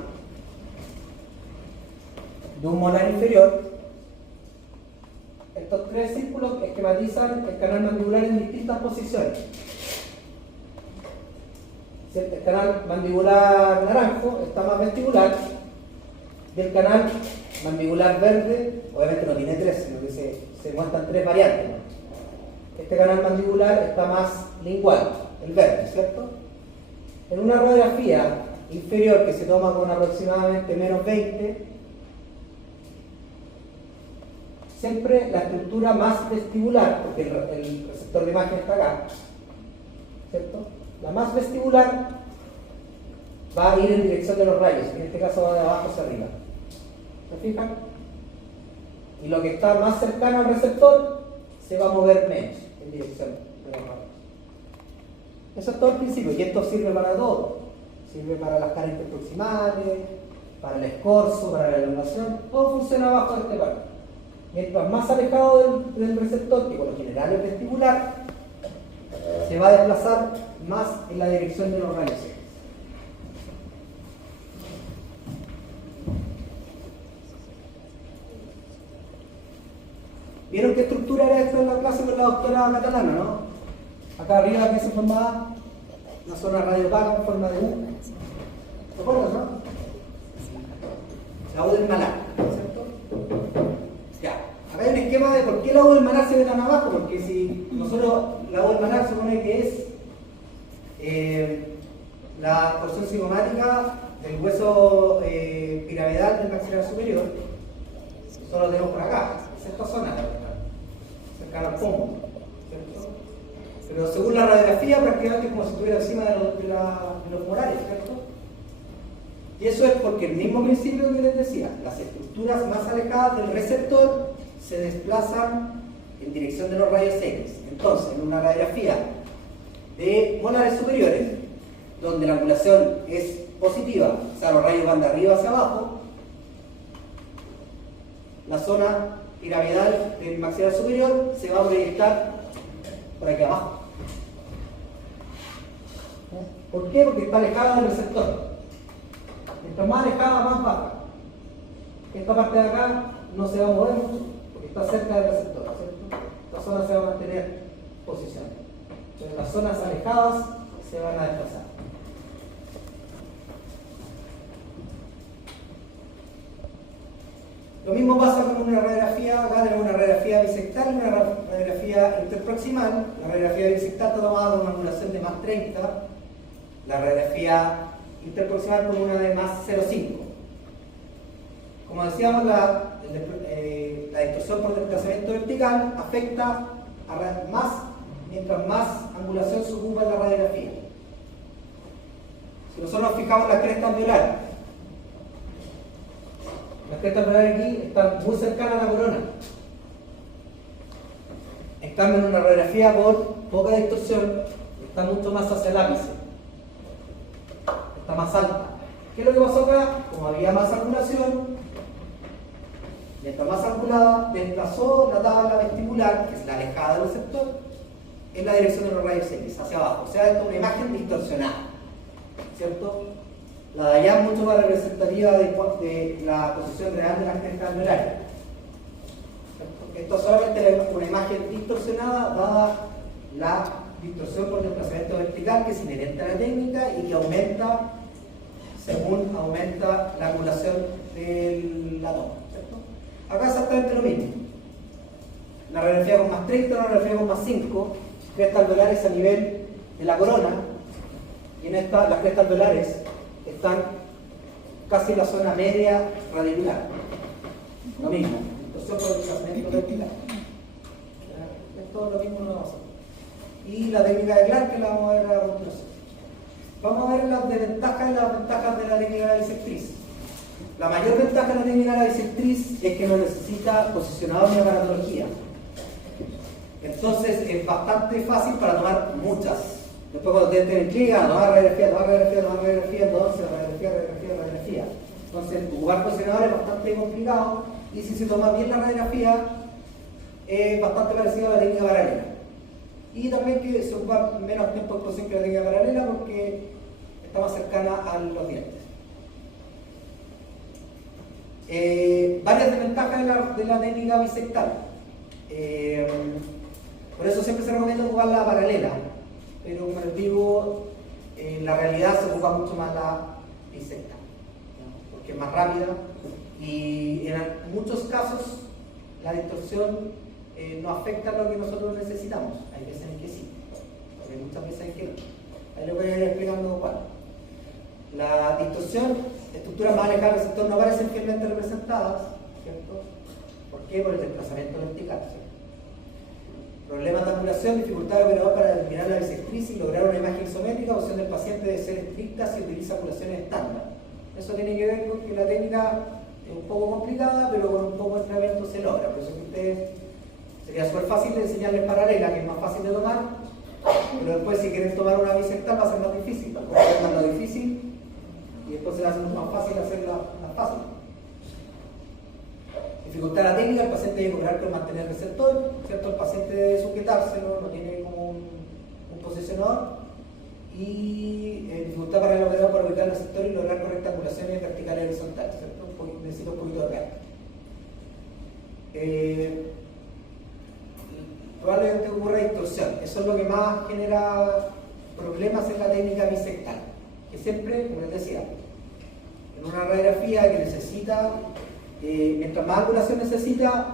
de un molar inferior. Estos tres círculos esquematizan el canal mandibular en distintas posiciones. El canal mandibular naranjo está más vestibular y el canal mandibular verde, obviamente no tiene tres, sino que se muestran tres variantes, ¿no? Este canal mandibular está más lingual, el verde, ¿cierto? En una radiografía inferior que se toma con aproximadamente menos 20, siempre la estructura más vestibular, porque el receptor de imagen está acá, ¿cierto? La más vestibular va a ir en dirección de los rayos, en este caso va de abajo hacia arriba. ¿Se fijan? Y lo que está más cercano al receptor se va a mover menos en dirección de los rayos. Eso es todo el principio, y esto sirve para todo. Sirve para las caras interproximales, para el escorzo, para la elongación, todo funciona bajo este patrón. Mientras más alejado del receptor, que por lo general es vestibular, se va a desplazar más en la dirección de los rayos X. ¿Vieron qué estructura era esta en la clase con la doctora Catalana, no? Acá arriba que se formaba una zona radiopaca en forma de U. ¿Te acuerdas, no? La U del malar, ¿cierto? Ya. Acá hay un esquema de por qué la U del malar se ve tan abajo, porque si nosotros, la U del malar supone que es la porción cigomática del hueso piramidal del maxilar superior. Solo lo tenemos por acá, es esta zona, cercana al pómulo, ¿cierto? Pero según la radiografía, prácticamente es como si estuviera encima de los molares, ¿cierto? Y eso es porque el mismo principio que les decía, las estructuras más alejadas del receptor se desplazan en dirección de los rayos X. Entonces, en una radiografía de molares superiores, donde la angulación es positiva, o sea, los rayos van de arriba hacia abajo, la zona piramidal del maxilar superior se va a proyectar por aquí abajo. ¿Por qué? Porque está alejada del receptor. Mientras más alejada, más baja. Esta parte de acá no se va a mover mucho, porque está cerca del receptor, ¿cierto? Esta zona se va a mantener posicionada. Pero las zonas alejadas se van a desplazar. Lo mismo pasa con una radiografía. Acá tenemos una radiografía bisectal y una radiografía interproximal. La radiografía bisectal está tomada con una angulación de más 30, la radiografía interproximal con una de más 0,5. Como decíamos, la distorsión por desplazamiento vertical afecta a más mientras más angulación se ocupa en la radiografía. Si nosotros nos fijamos en la cresta alveolar, las crestas alveolares aquí están muy cercanas a la corona. En cambio, en una radiografía con poca distorsión, está mucho más hacia el ápice. Está más alta. ¿Qué es lo que pasó acá? Como había más angulación, mientras más angulada, desplazó la tabla vestibular, que es la alejada del receptor, en la dirección de los rayos X, hacia abajo. O sea, esto es una imagen distorsionada, ¿cierto? La de allá es mucho más representativa de la posición real de las crestas alveolares. Esto solamente es una imagen distorsionada dada la distorsión por desplazamiento vertical, que es inherente a la técnica y que aumenta según aumenta la angulación del toma, ¿cierto? Acá exactamente lo mismo. La radiografía con más 30, la radiografía con más 5, crestas alveolares a nivel de la corona, y en esta las crestas alveolares están casi en la zona media radicular. Lo mismo, distorsión por desplazamiento vertical. Esto es lo mismo, no vamos a hacer. Y la técnica de Clark, que la vamos a ver a continuación. Vamos a ver las desventajas y las ventajas de la técnica de la bisectriz. La mayor ventaja de la técnica de la bisectriz es que no necesita posicionador ni aparatología. Entonces es bastante fácil para tomar muchas. Después cuando ustedes tienen clínica, tomar radiografía, entonces radiografía. Entonces ocupar posicionador es bastante complicado, y si se toma bien la radiografía es bastante parecido a la técnica paralela. Y también que se ocupa menos tiempo de exposición que la técnica paralela porque está más cercana a los dientes. Varias desventajas de la técnica bisectal. Por eso siempre se recomienda ocupar la paralela, pero como les digo, en la realidad se ocupa mucho más la bisectal, porque es más rápida Y en muchos casos la distorsión no afecta a lo que nosotros necesitamos. Hay veces en que sí, pero hay muchas veces en que no. Ahí lo voy a ir explicando cuál. La distorsión, estructuras más alejadas del receptor no aparecen fielmente representadas, ¿cierto? ¿Por qué? Por el desplazamiento vertical, ¿cierto? Problemas de angulación, dificultad del operador para determinar la bisectriz y lograr una imagen isométrica. La opción del paciente debe ser estricta si utiliza angulaciones estándar. Eso tiene que ver con que la técnica es un poco complicada, pero con un poco de entrenamiento se logra. Por eso que ustedes sería súper fácil de enseñarles paralela, que es más fácil de tomar, pero después si quieren tomar una bisectal va a ser más difícil, porque aprendan lo difícil y después se les hace mucho más fácil hacerla más fácil. Dificultad de la técnica, el paciente debe lograr mantener el receptor, ¿cierto? El paciente debe sujetárselo, no tiene como un posicionador. Y dificultad para el operador para ubicar el receptor y lograr correctas angulaciones verticales y horizontales, ¿cierto? Necesito un poquito de real. Probablemente ocurra distorsión. Eso es lo que más genera problemas en la técnica bisectal. Que siempre, como les decía, en una radiografía que necesita, mientras más angulación necesita,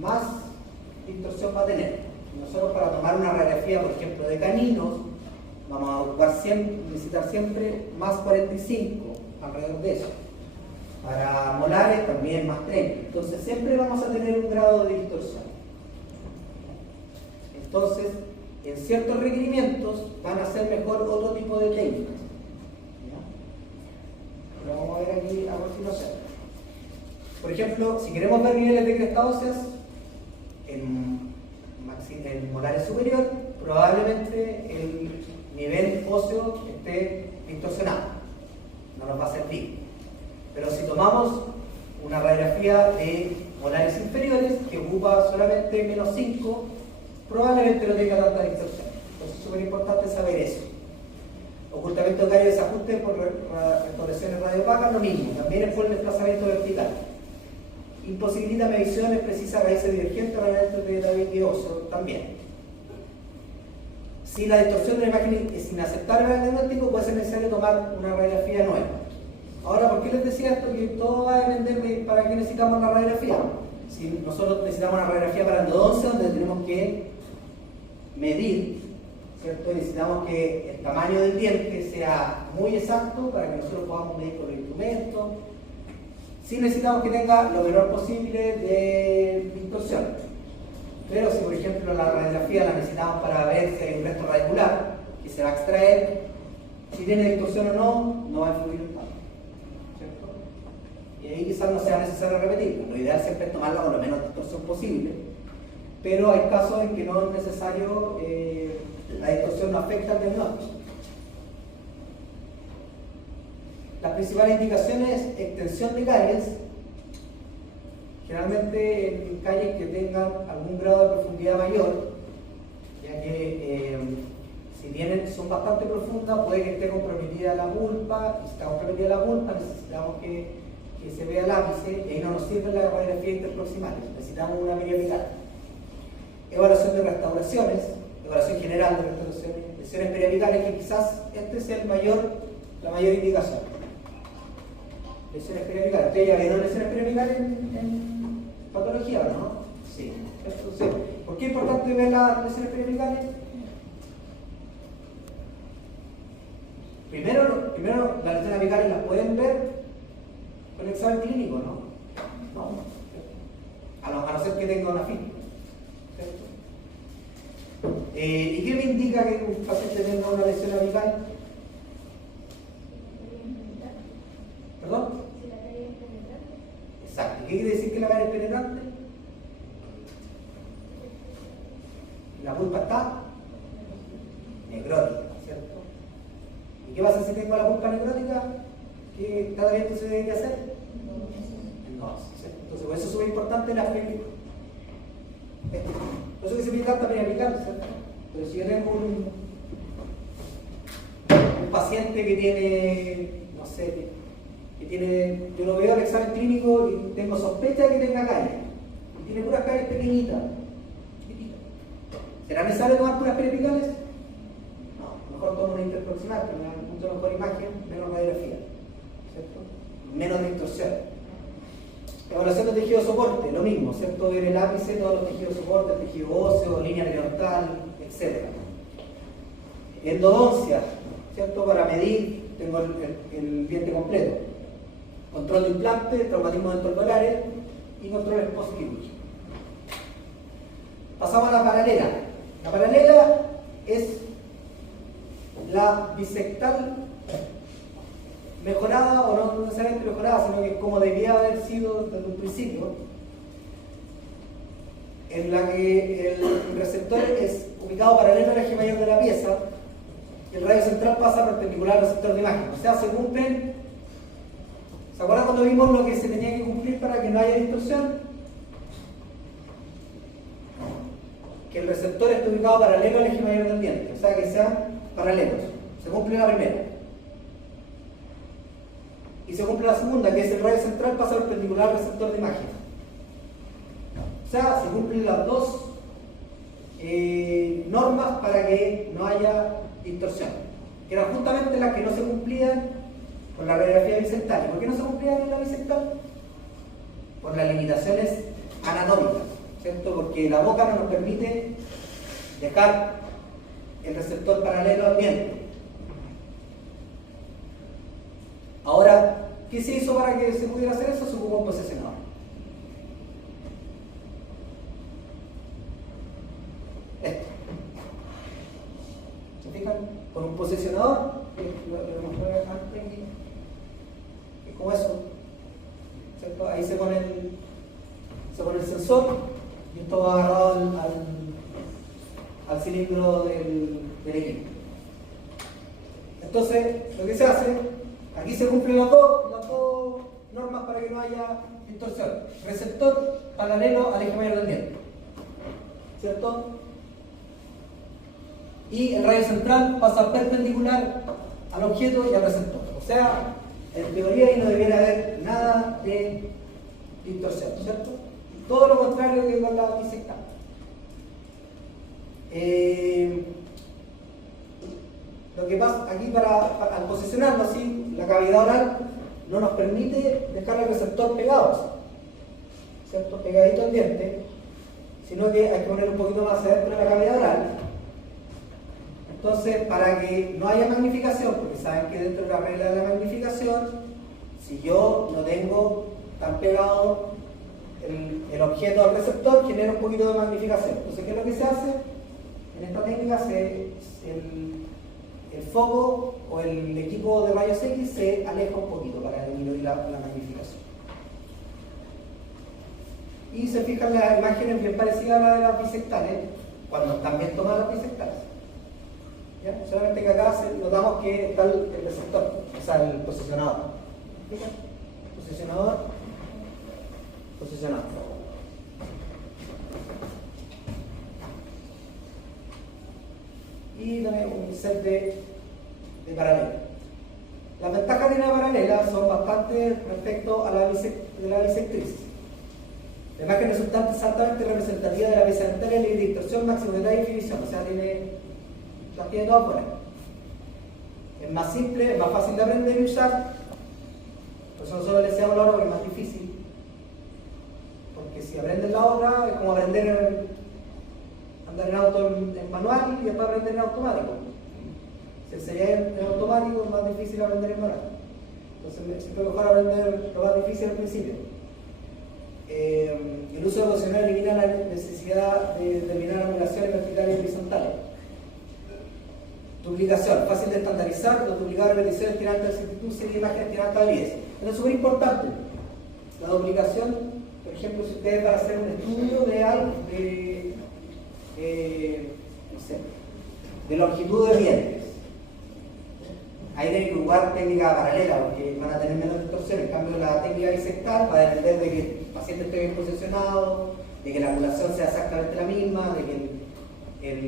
más distorsión va a tener. Nosotros para tomar una radiografía, por ejemplo, de caninos, vamos a ocupar necesitar siempre más 45, alrededor de eso. Para molares también más 30. Entonces siempre vamos a tener un grado de distorsión. Entonces, en ciertos requerimientos van a ser mejor otro tipo de técnicas. ¿Ya? Lo vamos a ver aquí a continuación. Por ejemplo, si queremos ver niveles de cresta óseas en molares superior, probablemente el nivel óseo esté distorsionado. No nos va a servir. Pero si tomamos una radiografía de molares inferiores que ocupa solamente menos 5, probablemente no tenga tanta distorsión. Entonces es súper importante saber eso. Ocultamiento de caries y desajuste por restauraciones radiopacas, lo mismo, también es por el desplazamiento vertical. Imposibilita mediciones precisas raíces divergentes para el de tabique óseo, también. Si la distorsión de la imagen es inaceptable para el diagnóstico, puede ser necesario tomar una radiografía nueva. Ahora, ¿por qué les decía esto? Que todo va a depender de para qué necesitamos la radiografía. Si nosotros necesitamos una radiografía para endodoncia, donde tenemos que medir, ¿cierto? Necesitamos que el tamaño del diente sea muy exacto para que nosotros podamos medir con el instrumento. Sí necesitamos que tenga lo menor posible de distorsión. Pero si por ejemplo la radiografía la necesitamos para ver si hay un resto radicular que se va a extraer, si tiene distorsión o no, no va a influir tanto, ¿cierto? Y ahí quizás no sea necesario repetirlo. Lo ideal siempre es tomarla con lo menos distorsión posible, pero hay casos en que no es necesario, la distorsión no afecta al diagnóstico. Las principales indicaciones: extensión de caries, generalmente en calles que tengan algún grado de profundidad mayor, ya que si bien son bastante profundas, puede que esté comprometida la pulpa, y si está comprometida la pulpa necesitamos que se vea el ápice, y ahí no nos sirve la radiografía interproximal, necesitamos una periapical. Evaluación de restauraciones, evaluación general de restauraciones, lesiones periapicales, que quizás este sea la mayor indicación. Lesiones periapicales. ¿Ustedes ya vieron lesiones periapicales en patología, no? Sí. Entonces, ¿por qué es importante ver las lesiones periapicales? Primero las lesiones apicales las pueden ver con el examen clínico, ¿no? No. A no ser que tenga una fístula. ¿Y qué me indica que un paciente tenga una lesión apical? ¿Perdón? Exacto. ¿Qué quiere decir que la carie es penetrante? La pulpa está necrótica, ¿cierto? ¿Y qué pasa si tengo la pulpa necrótica? ¿Qué tratamiento se debería hacer? No, ¿cierto? Entonces, por eso es súper importante la película. Por eso que se pide tanta periapical, ¿cierto? Pero si yo tengo un paciente que tiene, no sé, yo lo veo en el examen clínico y tengo sospecha de que tenga caries, y tiene puras caries pequeñitas, ¿será necesario tomar puras periapicales? No, mejor tomo una interproximal, que me da mucho mejor imagen, menos radiografía, ¿cierto? Menos distorsión. Evaluación de tejido de soporte, lo mismo, ¿cierto? Ver el ápice, todos los tejidos de soporte, el tejido óseo, línea periodontal, etc. Endodoncia, ¿cierto? Para medir, tengo el diente completo. Control de implante, traumatismo dentoalveolares y controles post-quirúrgicos. Pasamos a la paralela. La paralela es la bisectal mejorada, o no necesariamente mejorada, sino que como debía haber sido desde un principio, en la que el receptor es ubicado paralelo al eje mayor de la pieza y el radio central pasa perpendicular al receptor de imagen. O sea, se cumplen. ¿Se acuerdan cuando vimos lo que se tenía que cumplir para que no haya distorsión? Que el receptor esté ubicado paralelo al eje mayor del diente, o sea, que sean paralelos. Se cumple la primera. Y se cumple la segunda, que es el radio central pasa perpendicular al receptor de imagen. O sea, se cumplen las dos normas para que no haya distorsión, que eran justamente las que no se cumplían con la radiografía bisectal. ¿Y por qué no se cumplían en la bisectal? Por las limitaciones anatómicas, ¿cierto? Porque la boca no nos permite dejar el receptor paralelo al diente. Ahora, ¿qué se hizo para que se pudiera hacer eso? Se ocupó un posesionador. Esto. ¿Se fijan? Con un posesionador, lo mostré antes, que es como eso, ¿cierto? Ahí se pone el sensor y esto va agarrado al cilindro del equipo. Entonces, lo que se hace, aquí se cumplen las dos normas para que no haya distorsión. Receptor paralelo al eje mayor del diente, ¿cierto? Y el radio central pasa perpendicular al objeto y al receptor. O sea, en teoría ahí no debiera haber nada de distorsión, ¿cierto? Todo lo contrario que con la bisectal. Lo que pasa aquí al posicionarlo así, la cavidad oral no nos permite dejar el receptor pegado, ¿cierto? Pegadito al diente, sino que hay que poner un poquito más adentro de la cavidad oral. Entonces, para que no haya magnificación, porque saben que dentro de la regla de la magnificación, si yo no tengo tan pegado el objeto al receptor, genera un poquito de magnificación. Entonces, ¿qué es lo que se hace? En esta técnica el foco o el equipo de rayos X se aleja un poquito para disminuir la magnificación. Y se fijan las imágenes bien parecidas a las de las bisectales, cuando están bien tomadas las bisectales. ¿Ya? Solamente que acá notamos que está el receptor, o sea, el posicionador. ¿Fijan? Posicionador. Y también un set de paralela. Las ventajas de una paralela son bastante respecto a la bisectriz. La imagen resultante es altamente representativa de la pieza dental y de distorsión, máximo detalle y definición, o sea, las tiene todas por ahí. Es más simple, es más fácil de aprender y usar, por eso nosotros le decíamos la otra porque es más difícil. Porque si aprendes la otra, es como aprender andar en auto en manual y después aprender en automático. Si enseñáis en automático, es más difícil aprender en manual. Entonces, siempre es mejor aprender lo más difícil al principio. El uso de posicionar elimina la necesidad de determinar angulaciones verticales y horizontales. Duplicación, fácil de estandarizar, los duplicados de repeticiones tirantes de exactitud, serie de imágenes tirantes de validez. Esto es súper importante. La duplicación, por ejemplo, si ustedes van a hacer un estudio de algo, no sé, de longitud de dientes, ahí tienen que ocupar técnica paralela porque van a tener menos distorsiones. En cambio, la técnica bisectal va a depender de que el paciente esté bien posicionado, de que la angulación sea exactamente la misma, de que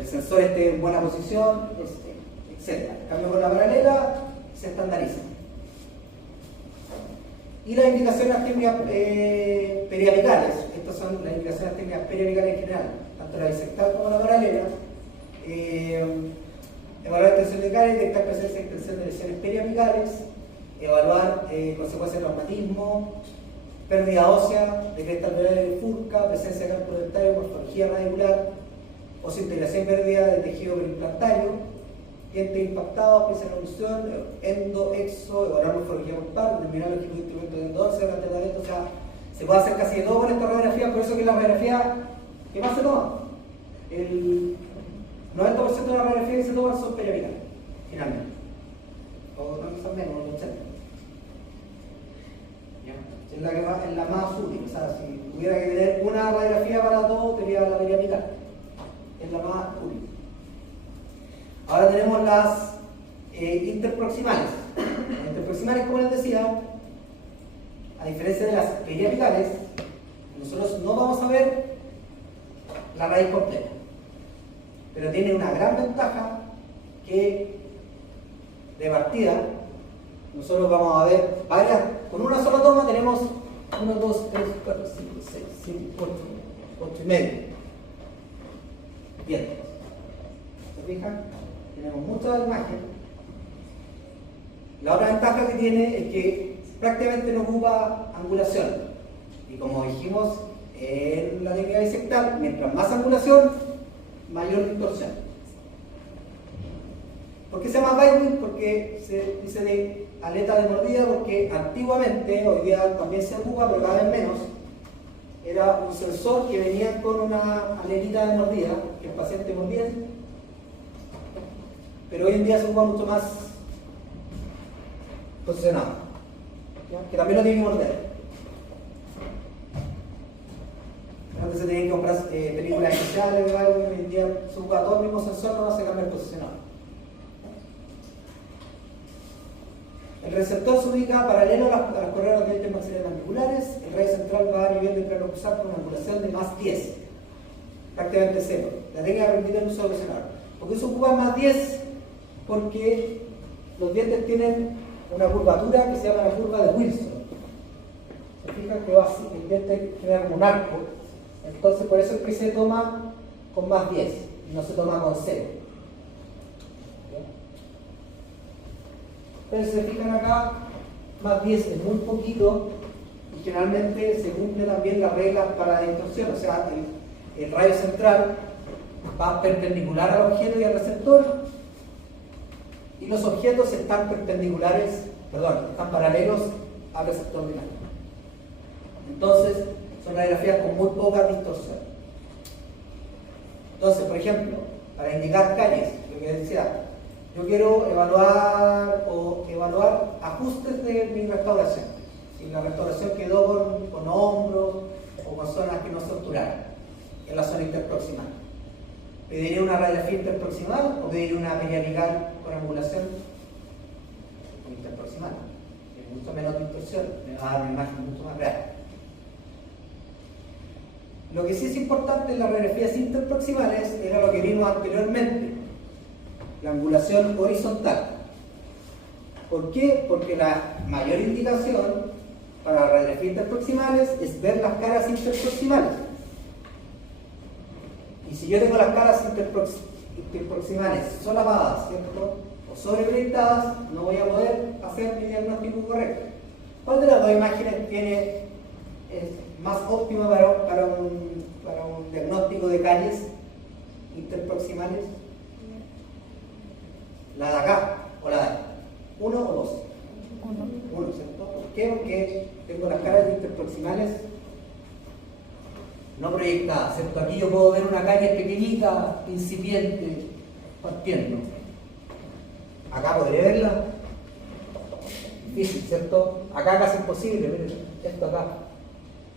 el sensor esté en buena posición, etc. En cambio, con la paralela se estandariza. Y las indicaciones técnicas periapicales, estas son las indicaciones técnicas periapicales en general, tanto la bisectal como la paralela. Evaluar extensión de caries, detectar presencia y extensión de lesiones periapicales, evaluar consecuencias de traumatismo, pérdida ósea, decretar de furca, presencia de cálculo dentario, morfología radicular, osintegración y pérdida de tejido perimplantario, dientes impactados, pieza en evolución, endo, exo, evaluar morfología corporal, determinar los tipos de instrumentos de endorse, durante el talento, o sea, se puede hacer casi de todo con esta radiografía, por eso que la radiografía, ¿qué más se toma? El 90% de la radiografía que se toma son periapicales, finalmente. O no son menos, un 80%. Es la más útil, o sea, si tuviera que tener una radiografía para todo, sería la periapical. Es la más útil. Ahora tenemos las interproximales. Las interproximales, como les decía, a diferencia de las periapicales, nosotros no vamos a ver la raíz completa. Pero tiene una gran ventaja que de partida nosotros vamos a ver varias, con una sola toma tenemos 1, 2, 3, 4, 5, 6, 7, 8 y medio. Bien. ¿Se fijan? Tenemos mucha imagen. La otra ventaja que tiene es que prácticamente no ocupa angulación. Y como dijimos en la técnica bisectal, mientras más angulación, mayor distorsión. ¿Por qué se llama bite? Porque se dice de aleta de mordida, porque antiguamente, hoy día también se ocupa, pero cada vez menos, era un sensor que venía con una aletita de mordida, que el paciente mordía, pero hoy en día se ocupa mucho más posicionado, ¿ya? Que también lo tiene que morder. Antes se tenían que comprar películas especiales, hoy en día se ocupa todo el mismo sensor, no se cambia el posicionado. El receptor se ubica paralelo a las correas de dientes maxilares mandibulares. El rayo central va a nivel de plano ocular con una angulación de más 10, prácticamente cero. La técnica permite el uso de presionar. ¿Por qué se ocupa más 10? Porque los dientes tienen una curvatura que se llama la curva de Wilson. Se fijan que va así, el diente queda como un arco. Entonces, por eso es que se toma con más 10 y no se toma con 0. Entonces, se fijan acá, más 10 es muy poquito y generalmente se cumple también las reglas para la distorsión, o sea, el rayo central va perpendicular al objeto y al receptor y los objetos están están paralelos al receptor final. Entonces, son radiografías con muy poca distorsión. Entonces, por ejemplo, para indicar caries, lo que decía, yo quiero evaluar ajustes de mi restauración. Si la restauración quedó con hombros o con zonas que no se obturaron en la zona interproximal. ¿Pediría una radiografía interproximal o pediría una periapical con angulación? Interproximal. Tiene mucho menos distorsión, me va a dar una imagen mucho más real. Lo que sí es importante en las radiografías interproximales era lo que vimos anteriormente. La angulación horizontal. ¿Por qué? Porque la mayor indicación para las radiografías interproximales es ver las caras interproximales. Y si yo tengo las caras interproximales solapadas, ¿cierto? O sobreproyectadas, no voy a poder hacer mi diagnóstico correcto. ¿Cuál de las dos imágenes es más óptima para un diagnóstico de caries interproximales? La de acá o la de acá. ¿Uno o dos? Uno, ¿cierto? ¿Por qué? Porque tengo las caras interproximales no proyectadas, ¿cierto? Aquí yo puedo ver una carie pequeñita, incipiente, partiendo. Acá podré verla. Difícil, ¿cierto? Acá casi imposible, miren, esto acá.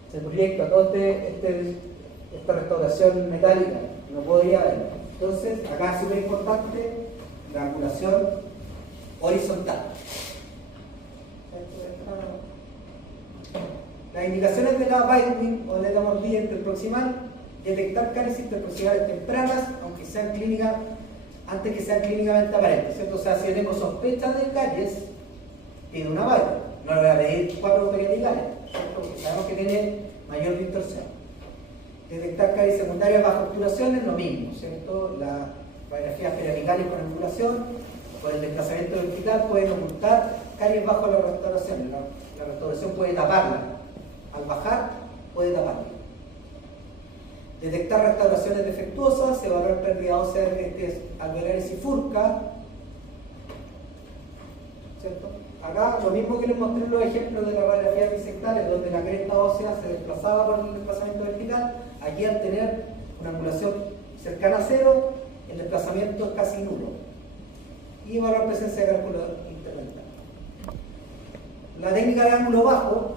Se proyecta toda esta restauración metálica, no podría verla. Entonces, acá es súper importante la angulación horizontal. Las indicaciones de la bite o de la mordida interproximal: detectar caries interproximales tempranas, antes que sean clínicamente aparentes, ¿cierto? O sea, si yo tengo sospechas de caries, pido una bite, no le voy a pedir 4 periapicales, ¿cierto? Porque sabemos que tiene mayor distorsión. Detectar caries secundarias bajo obturación es lo mismo, ¿cierto? Las radiografías periapicales con angulación, Por el desplazamiento vertical pueden ocultar calles bajo la restauración. La restauración puede taparla. Al bajar, puede taparla. Detectar restauraciones defectuosas, evaluar pérdida ósea de alveolares y furca. ¿Cierto? Acá lo mismo que les mostré en los ejemplos de la radiografía bisectal, donde la cresta ósea se desplazaba por el desplazamiento vertical. Aquí, al tener una angulación cercana a cero, el desplazamiento es casi nulo. Y evaluar presencia de cálculo intermental. La técnica de ángulo bajo,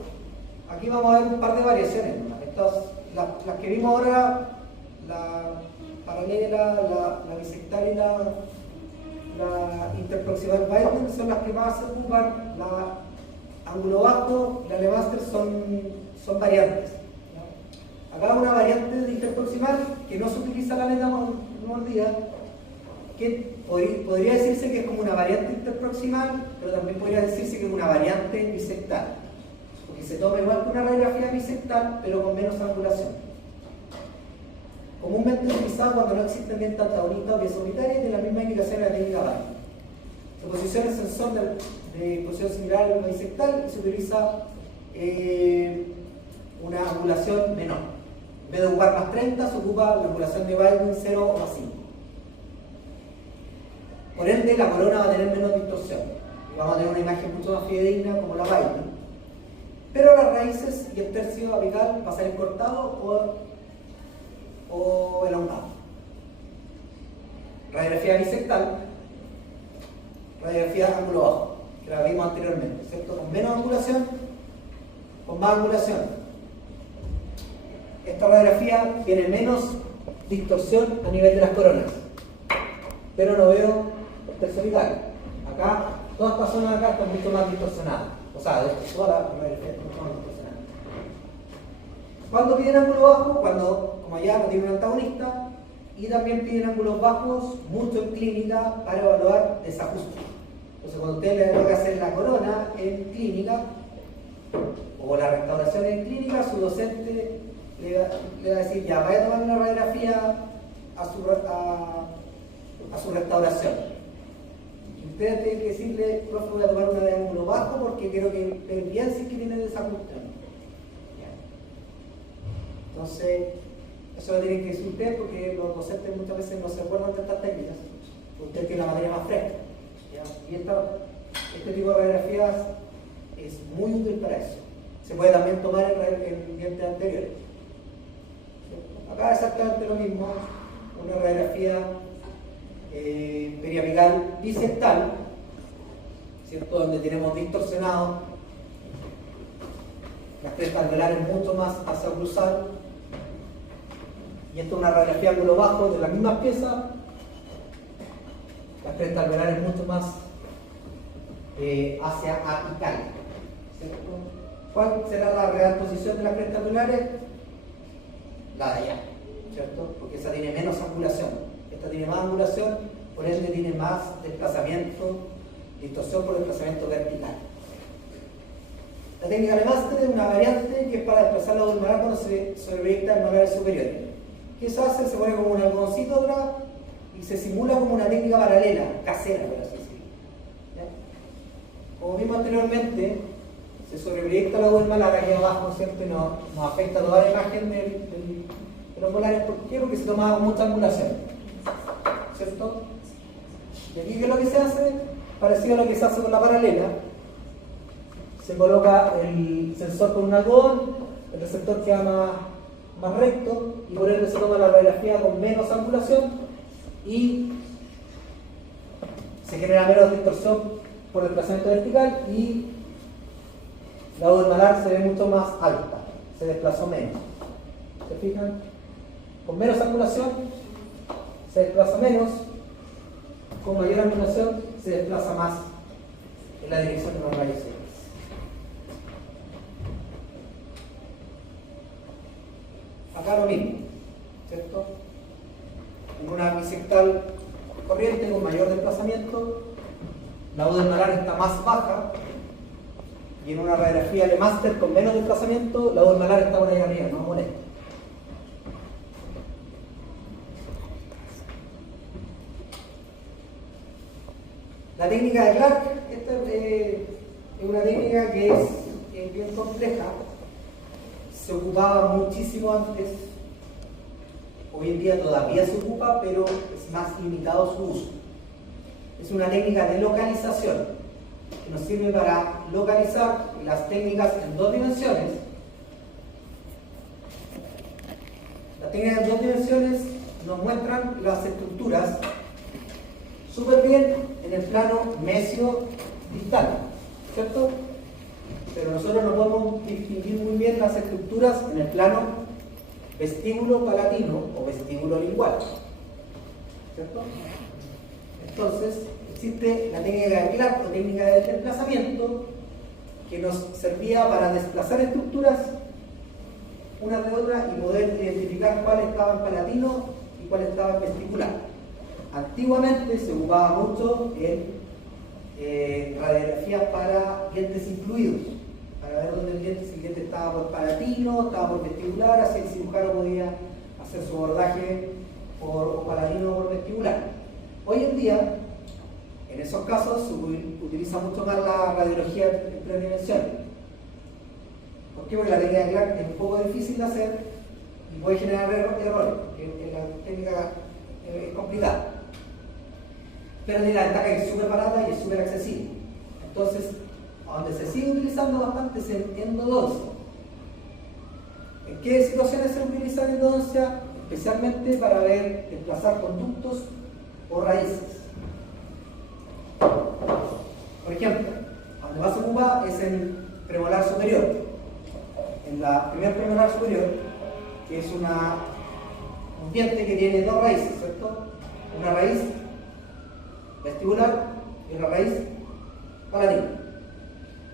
aquí vamos a ver un par de variaciones. Las que vimos ahora, la paralela, la bisectal y la interproximal Weidman, son las que más se ocupan. La ángulo bajo y la LeMaster son variantes. Acá una variante de interproximal que no se utiliza la aleta mordida, que podría decirse que es como una variante interproximal, pero también podría decirse que es una variante bisectal, porque se toma igual que una radiografía bisectal, pero con menos angulación. Comúnmente utilizado cuando no existen dientes antagonistas o piezas unitarias, de la misma indicación de la técnica Weidman. Se posiciona el sensor de posición similar al bisectal y se utiliza una angulación menor. En vez de ocupar más 30, se ocupa la angulación de Weidman 0 o más 5. Por ende, la corona va a tener menos distorsión. Y vamos a tener una imagen mucho más fidedigna como la Weidman. Pero las raíces y el tercio apical va a ser cortado o el ahumado. Radiografía bisectal, radiografía ángulo bajo, que la vimos anteriormente, ¿cierto? Con menos angulación, con más angulación. Esta radiografía tiene menos distorsión a nivel de las coronas, pero no veo el tercio apical. Acá, todas estas zonas de acá están mucho más distorsionadas. O sea, de hecho, toda la radiografía está mucho más distorsionada. ¿Cuándo piden ángulo bajo? Cuando, como allá, no tiene un antagonista, y también piden ángulos bajos, mucho en clínica, para evaluar desajuste. Entonces, cuando usted le toca hacer la corona en clínica, o la restauración en clínica, su docente le va a decir, ya, vaya a tomar una radiografía a su restauración. Y usted tiene que decirle, profe, voy a tomar una de ángulo bajo porque quiero que vean bien si tiene desajuste. Entonces, eso lo tiene que decir usted porque los docentes muchas veces no se acuerdan de estas técnicas. Usted tiene la materia más fresca. ¿Ya? Y este tipo de radiografías es muy útil para eso. Se puede también tomar en dientes anteriores. Acá exactamente lo mismo, una radiografía periapical bisectal, ¿cierto? Donde tenemos distorsionado las crestas alveolares mucho más hacia cruzar. Y esto es una radiografía ángulo bajo de la misma pieza, las crestas alveolares mucho más hacia apical, ¿cierto? ¿Cuál será la real posición de las crestas alveolares? La de allá, ¿cierto? Porque esa tiene menos angulación, esta tiene más angulación, por ende tiene más desplazamiento, distorsión por desplazamiento vertical. La técnica de LeMaster es una variante que es para desplazar la alveolar cuando se sobreproyecta en alveolares superiores. ¿Qué se hace? Se pone como un algodoncito atrás y se simula como una técnica paralela, casera, por así decirlo. ¿Ya? Como vimos anteriormente, se sobreproyecta la alveolar aquí abajo, ¿cierto? Y nos afecta toda la imagen de los molares. ¿Por qué? Porque se toma mucha angulación, ¿cierto? Y aquí, ¿qué es lo que se hace? Parecido a lo que se hace con la paralela. Se coloca el sensor con un algodón, el receptor queda más recto y por ende se toma la radiografía con menos angulación y se genera menos distorsión por desplazamiento vertical y la voz malar se ve mucho más alta, se desplazó menos. ¿Se fijan? Con menos angulación se desplaza menos, con mayor angulación se desplaza más en la dirección de los rayos X. Acá lo mismo, ¿cierto? En una bisectal corriente con mayor desplazamiento, la voz del malar está más baja, y en una radiografía LeMaster con menos desplazamiento, la voz del malar está por ahí arriba, no molesta. técnica de Clark, esta es una técnica que es bien compleja, se ocupaba muchísimo antes, hoy en día todavía se ocupa, pero es más limitado su uso. Es una técnica de localización que nos sirve para localizar las técnicas en dos dimensiones. Las técnicas en dos dimensiones nos muestran las estructuras súper bien en el plano mesio-distal, ¿cierto? Pero nosotros no podemos distinguir muy bien las estructuras en el plano vestíbulo-palatino o vestíbulo-lingual, ¿cierto? Entonces, existe la técnica de Clark o técnica del desplazamiento que nos servía para desplazar estructuras una de otra y poder identificar cuál estaba en palatino y cuál estaba en vestibular. Antiguamente se ocupaba mucho en radiografías para dientes incluidos, para ver dónde si el diente estaba por palatino, estaba por vestibular, así el cirujano podía hacer su abordaje por palatino o por vestibular. Hoy en día, en esos casos, se utiliza mucho más la radiología en tres dimensiones. ¿Por qué? Porque la técnica de Clark es un poco difícil de hacer y puede generar errores, porque la técnica es complicada. Pero tiene la ventaja que es súper barata y es súper accesible. Entonces, donde se sigue utilizando bastante es en endodoncia. ¿En qué situaciones se utiliza la endodoncia? Especialmente para desplazar conductos o raíces. Por ejemplo, donde más se ocupa es en premolar superior. En la primer premolar superior, que es un diente que tiene dos raíces, ¿cierto? Una raíz vestibular y una raíz palatina.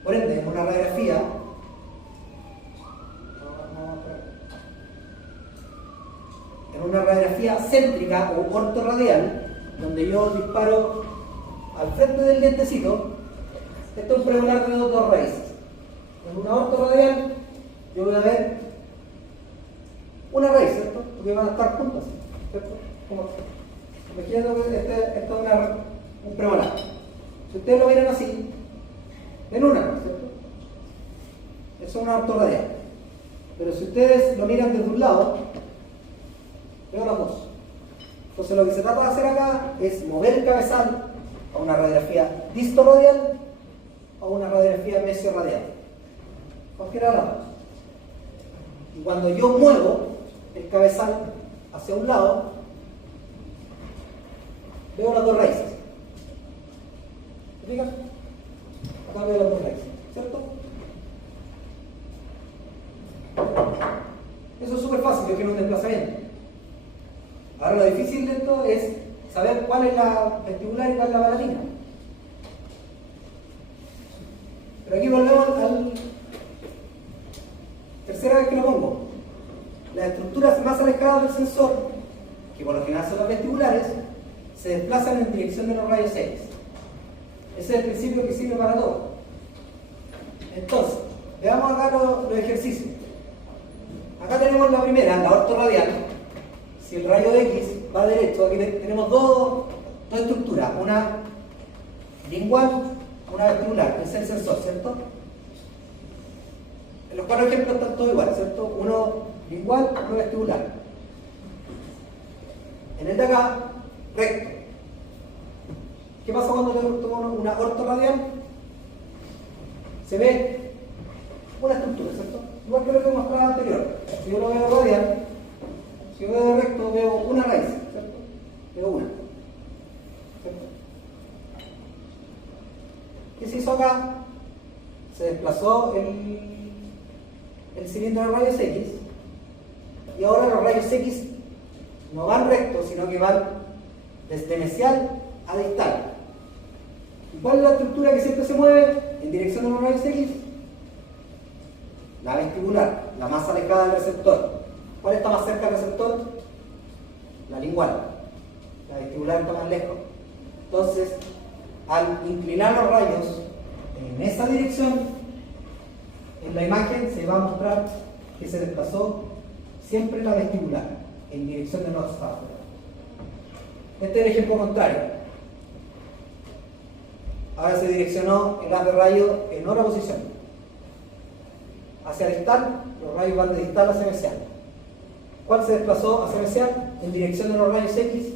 Por ende, en una radiografía, céntrica o ortorradial, donde yo disparo al frente del dientecito, esto es un premolar de dos raíces. En una ortorradial, yo voy a ver una raíz, ¿cierto? Porque van a estar juntas, ¿cierto? Imagínate que esto es un premolar. Si ustedes lo miran así, ven una, ¿cierto? Eso es una ortorradial. Pero si ustedes lo miran desde un lado, veo las dos. Entonces lo que se trata de hacer acá es mover el cabezal a una radiografía distorradial o a una radiografía mesiorradial. Cualquiera de las dos. Y cuando yo muevo el cabezal hacia un lado, veo las dos raíces. ¿Se fijan? Acá veo las dos raíces, ¿cierto? Eso es súper fácil, yo quiero un desplazamiento. Ahora lo difícil de esto es saber cuál es la vestibular y cuál es la palatina. Pero aquí volvemos al tercera vez que lo pongo. Las estructuras más alejadas del sensor, que por lo general son las vestibulares, se desplazan en dirección de los rayos X. Ese es el principio que sirve para todo. Entonces, veamos acá los ejercicios. Acá tenemos la primera, la ortorradial. Si el rayo X va derecho, aquí tenemos dos estructuras, una lingual, una vestibular, es el sensor, ¿cierto? En los cuatro ejemplos están todos iguales, ¿cierto? Uno lingual, uno vestibular. En el de acá, recto. ¿Qué pasa cuando tomo una ortorradial? Se ve una estructura, ¿cierto? Igual que lo que mostraba anterior. Si yo lo veo radial, si yo veo recto, veo una raíz, ¿cierto? Veo una. ¿Cierto? ¿Qué se hizo acá? Se desplazó el cilindro de rayos X y ahora los rayos X no van rectos, sino que van desde mesial a distal. ¿Y cuál es la estructura que siempre se mueve en dirección de los rayos X? La vestibular, la más alejada del receptor. ¿Cuál está más cerca del receptor? La lingual. La vestibular está más lejos. Entonces, al inclinar los rayos en esa dirección, en la imagen se va a mostrar que se desplazó siempre la vestibular en dirección de North Star. Este es el ejemplo contrario. Ahora se direccionó el haz de rayo en otra posición. Hacia distal, los rayos van de distal hacia mesial. ¿Cuál se desplazó hacia mesial? En dirección de los rayos X,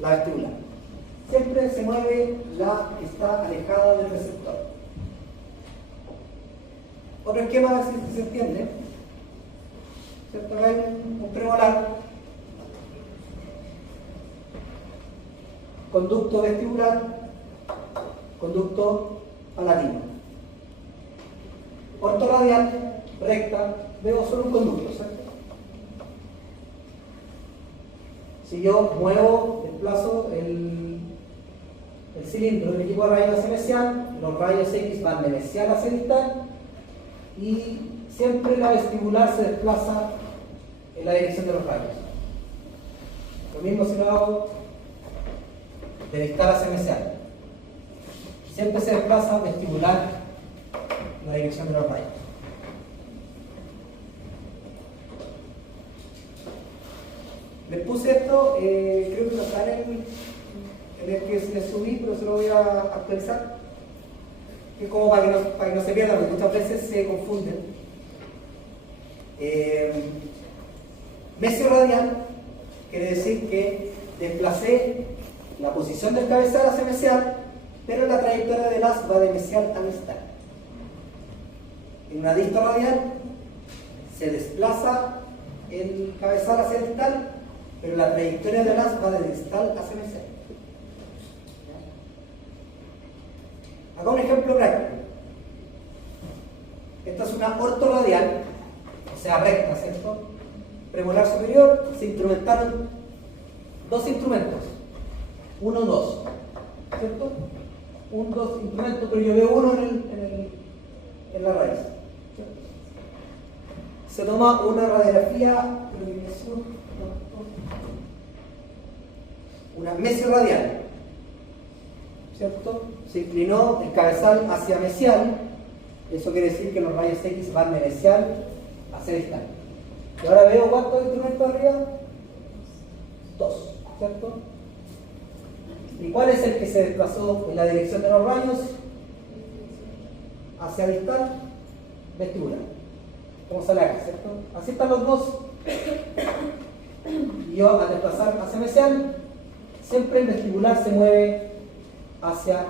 la vestibular. Siempre se mueve la que está alejada del receptor. Otro esquema, a ver si se entiende. ¿Cierto? Acá hay un premolar, conducto vestibular, conducto palatino. Ortorradial, recta, veo solo un conducto, ¿cierto? Si yo muevo, desplazo el cilindro del equipo de rayos hacia mesial, los rayos X van de mesial hacia distal y siempre la vestibular se desplaza en la dirección de los rayos. Lo mismo si lo hago de distal hacia mesial. Siempre se desplaza vestibular en la dirección de los rayos. Les puse esto, creo que no está en el que les subí, pero se lo voy a actualizar. Que como para que no se pierdan, porque muchas veces se confunden. Mesio radial quiere decir que desplacé la posición del cabezal hacia mesial, pero la trayectoria del haz va de mesial a distal. En una disto radial se desplaza el cabezal hacia distal, pero la trayectoria del haz va de distal hacia mesial. Acá un ejemplo práctico. Esta es una ortorradial, o sea recta, ¿cierto? Premolar superior, se instrumentaron dos instrumentos. 1, 2, ¿cierto? 1, 2 instrumentos, pero yo veo uno en la raíz. ¿Cierto? Se toma una radiografía, una mesiorradial, ¿cierto? Se inclinó el cabezal hacia mesial, eso quiere decir que los rayos X van de mesial hacia distal. Y ahora veo cuántos instrumentos arriba, 2, ¿cierto? ¿Y cuál es el que se desplazó en la dirección de los rayos? Hacia distal, vestibular. Como sale acá, ¿cierto? Así están los dos. Y yo al desplazar hacia mesial, siempre el vestibular se mueve hacia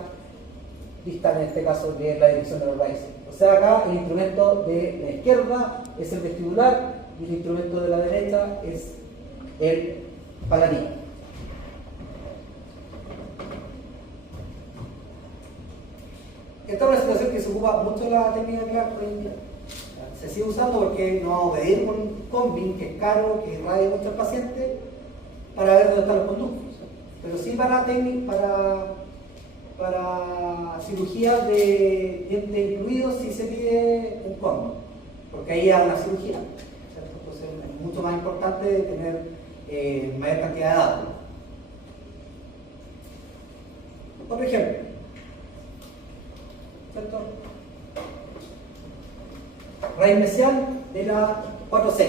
distal, en este caso de la dirección de los rayos. O sea, acá el instrumento de la izquierda es el vestibular y el instrumento de la derecha es el palatino. Esta es una situación que se ocupa mucho la técnica de Clark hoy en día. Se sigue usando porque no vamos a pedir un combin que es caro, que irradia mucho al paciente para ver dónde están los conductos. Pero sí para cirugías de diente incluido sí se pide un combin, porque ahí hay una cirugía, ¿cierto? Entonces es mucho más importante tener mayor cantidad de datos. Otro ejemplo, ¿cierto? Raíz mesial de la 4-6,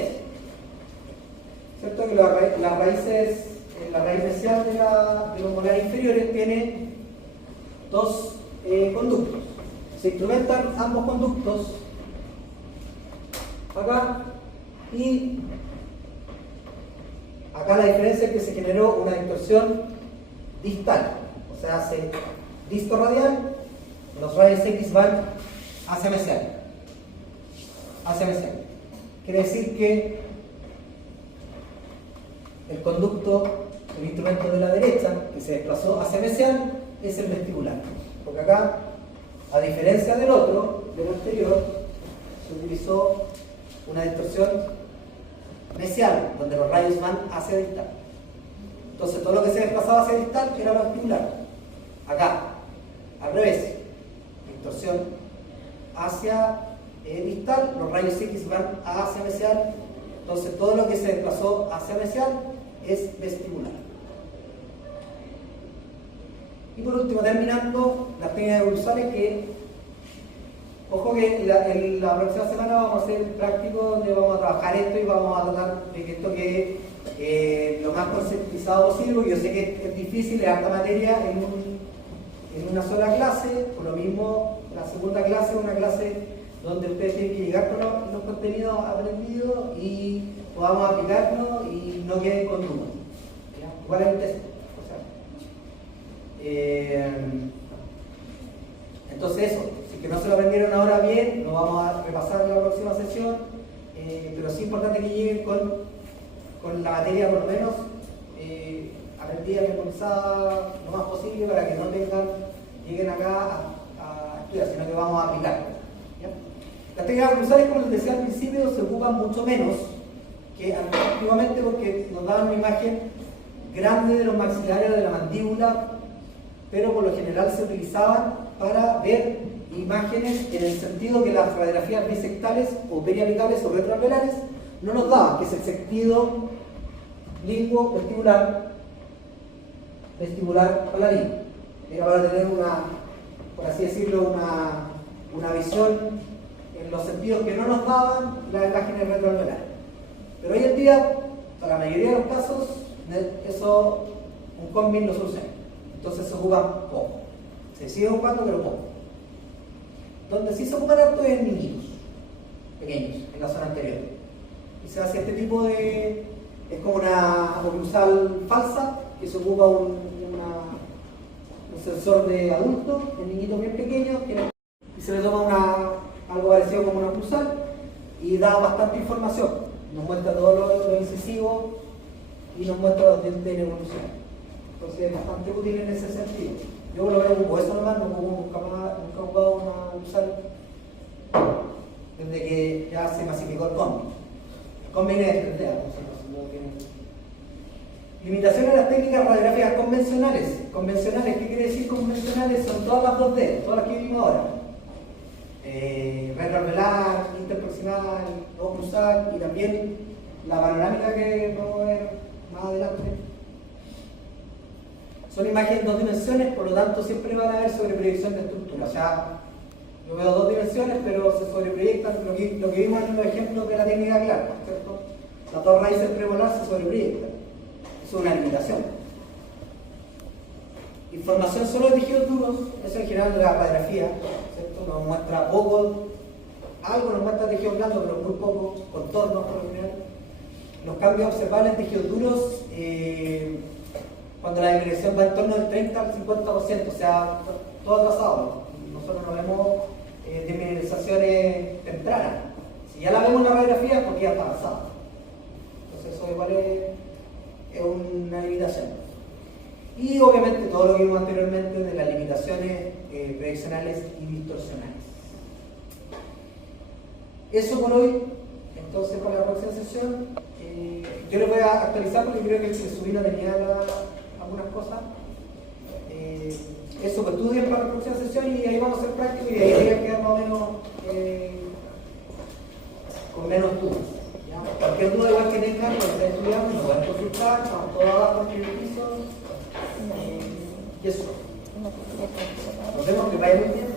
¿cierto? Que las raíces, la raíz mesial de los molares inferiores tiene dos conductos. Se instrumentan ambos conductos acá y acá la diferencia es que se generó una distorsión distal, o sea, hace disto radial, los rayos X van hacia mesial. Hacia mesial. Quiere decir que el conducto, el instrumento de la derecha que se desplazó hacia mesial es el vestibular, porque acá, a diferencia del otro, del anterior, se utilizó una distorsión mesial, donde los rayos van hacia distal. Entonces todo lo que se desplazaba hacia distal era lo vestibular. Acá, al revés, distorsión hacia distal, los rayos X van hacia mesial, entonces todo lo que se desplazó hacia mesial es vestibular. Y por último, terminando, las técnicas evolucionales que, ojo que en la próxima semana vamos a hacer práctico donde vamos a trabajar esto y vamos a tratar de que esto quede lo más conceptualizado posible, porque yo sé que es difícil, es harta materia en una sola clase. Por lo mismo, la segunda clase es una clase donde ustedes tienen que llegar con los contenidos aprendidos y podamos aplicarlos y no queden con dudas. Igual hay un test. Entonces eso, si que no se lo aprendieron ahora bien, lo vamos a repasar en la próxima sesión, pero sí es importante que lleguen con la materia por lo menos aprendida, memorizada lo más posible para que no lleguen acá a estudiar, sino que vamos a aplicar. ¿Ya? Las técnicas cruzales, como les decía al principio, se ocupan mucho menos que antiguamente porque nos daban una imagen grande de los maxilares de la mandíbula, pero por lo general se utilizaban para ver imágenes en el sentido que las radiografías bisectales o periapicales o retroalveolares no nos daban, que es el sentido linguo-vestibular paladino. Era para tener por así decirlo, una visión en los sentidos que no nos daban las imágenes retroalveolares. Pero hoy en día, para la mayoría de los casos, eso un combin lo soluciona. Entonces se ocupa poco. Se sigue ocupando, pero poco. Donde sí se ocupan harto es en niñitos pequeños, en la zona anterior. Y se hace este tipo de... es como una oclusal falsa, que se ocupa un sensor de adulto, en niñitos bien pequeños, y se le toma algo parecido como una oclusal, y da bastante información. Nos muestra todo lo incisivo y nos muestra los dientes en evolución. Entonces es bastante útil en ese sentido. Yo lo veo como eso nomás, nunca he jugado una oclusal desde que ya se masificó el combin. El combin es 3D, limitaciones a las técnicas radiográficas convencionales. Convencionales, ¿qué quiere decir convencionales? Son todas las 2D, todas las que vimos ahora. Retroalveolar, interproximal, oclusal y también la panorámica que vamos a ver más adelante. Son imágenes en 2 dimensiones, por lo tanto siempre van a haber sobreproyección de estructura. O sea, yo veo 2 dimensiones, pero se sobreproyectan lo que vimos en los ejemplos de la técnica clara, ¿cierto? Las 2 raíces premolares se sobreproyectan. Eso es una limitación. Información solo de tejidos duros, eso en general de la radiografía, ¿cierto? Nos muestra poco, algo nos muestra tejidos blandos, pero muy poco, contornos por lo general. Los cambios observables en tejidos duros, cuando la disminución va en torno del 30 al 50%, o sea, todo atrasado. Nosotros no vemos disminuciones tempranas. Si ya la vemos en la radiografía, es porque ya está avanzada. Entonces eso igual es una limitación. Y obviamente todo lo que vimos anteriormente de las limitaciones proyeccionales y distorsionales. Eso por hoy. Entonces para la próxima sesión yo les voy a actualizar porque creo que el subí no tenía algunas cosas. Eso que estudien para la próxima sesión y ahí vamos a hacer práctico y ahí debería quedar más o menos con menos dudas. Cualquier duda igual que tengan, lo que estén estudiando, lo pueden consultar, estamos todos abajo en el piso. Y eso. Nos vemos, que vaya muy bien.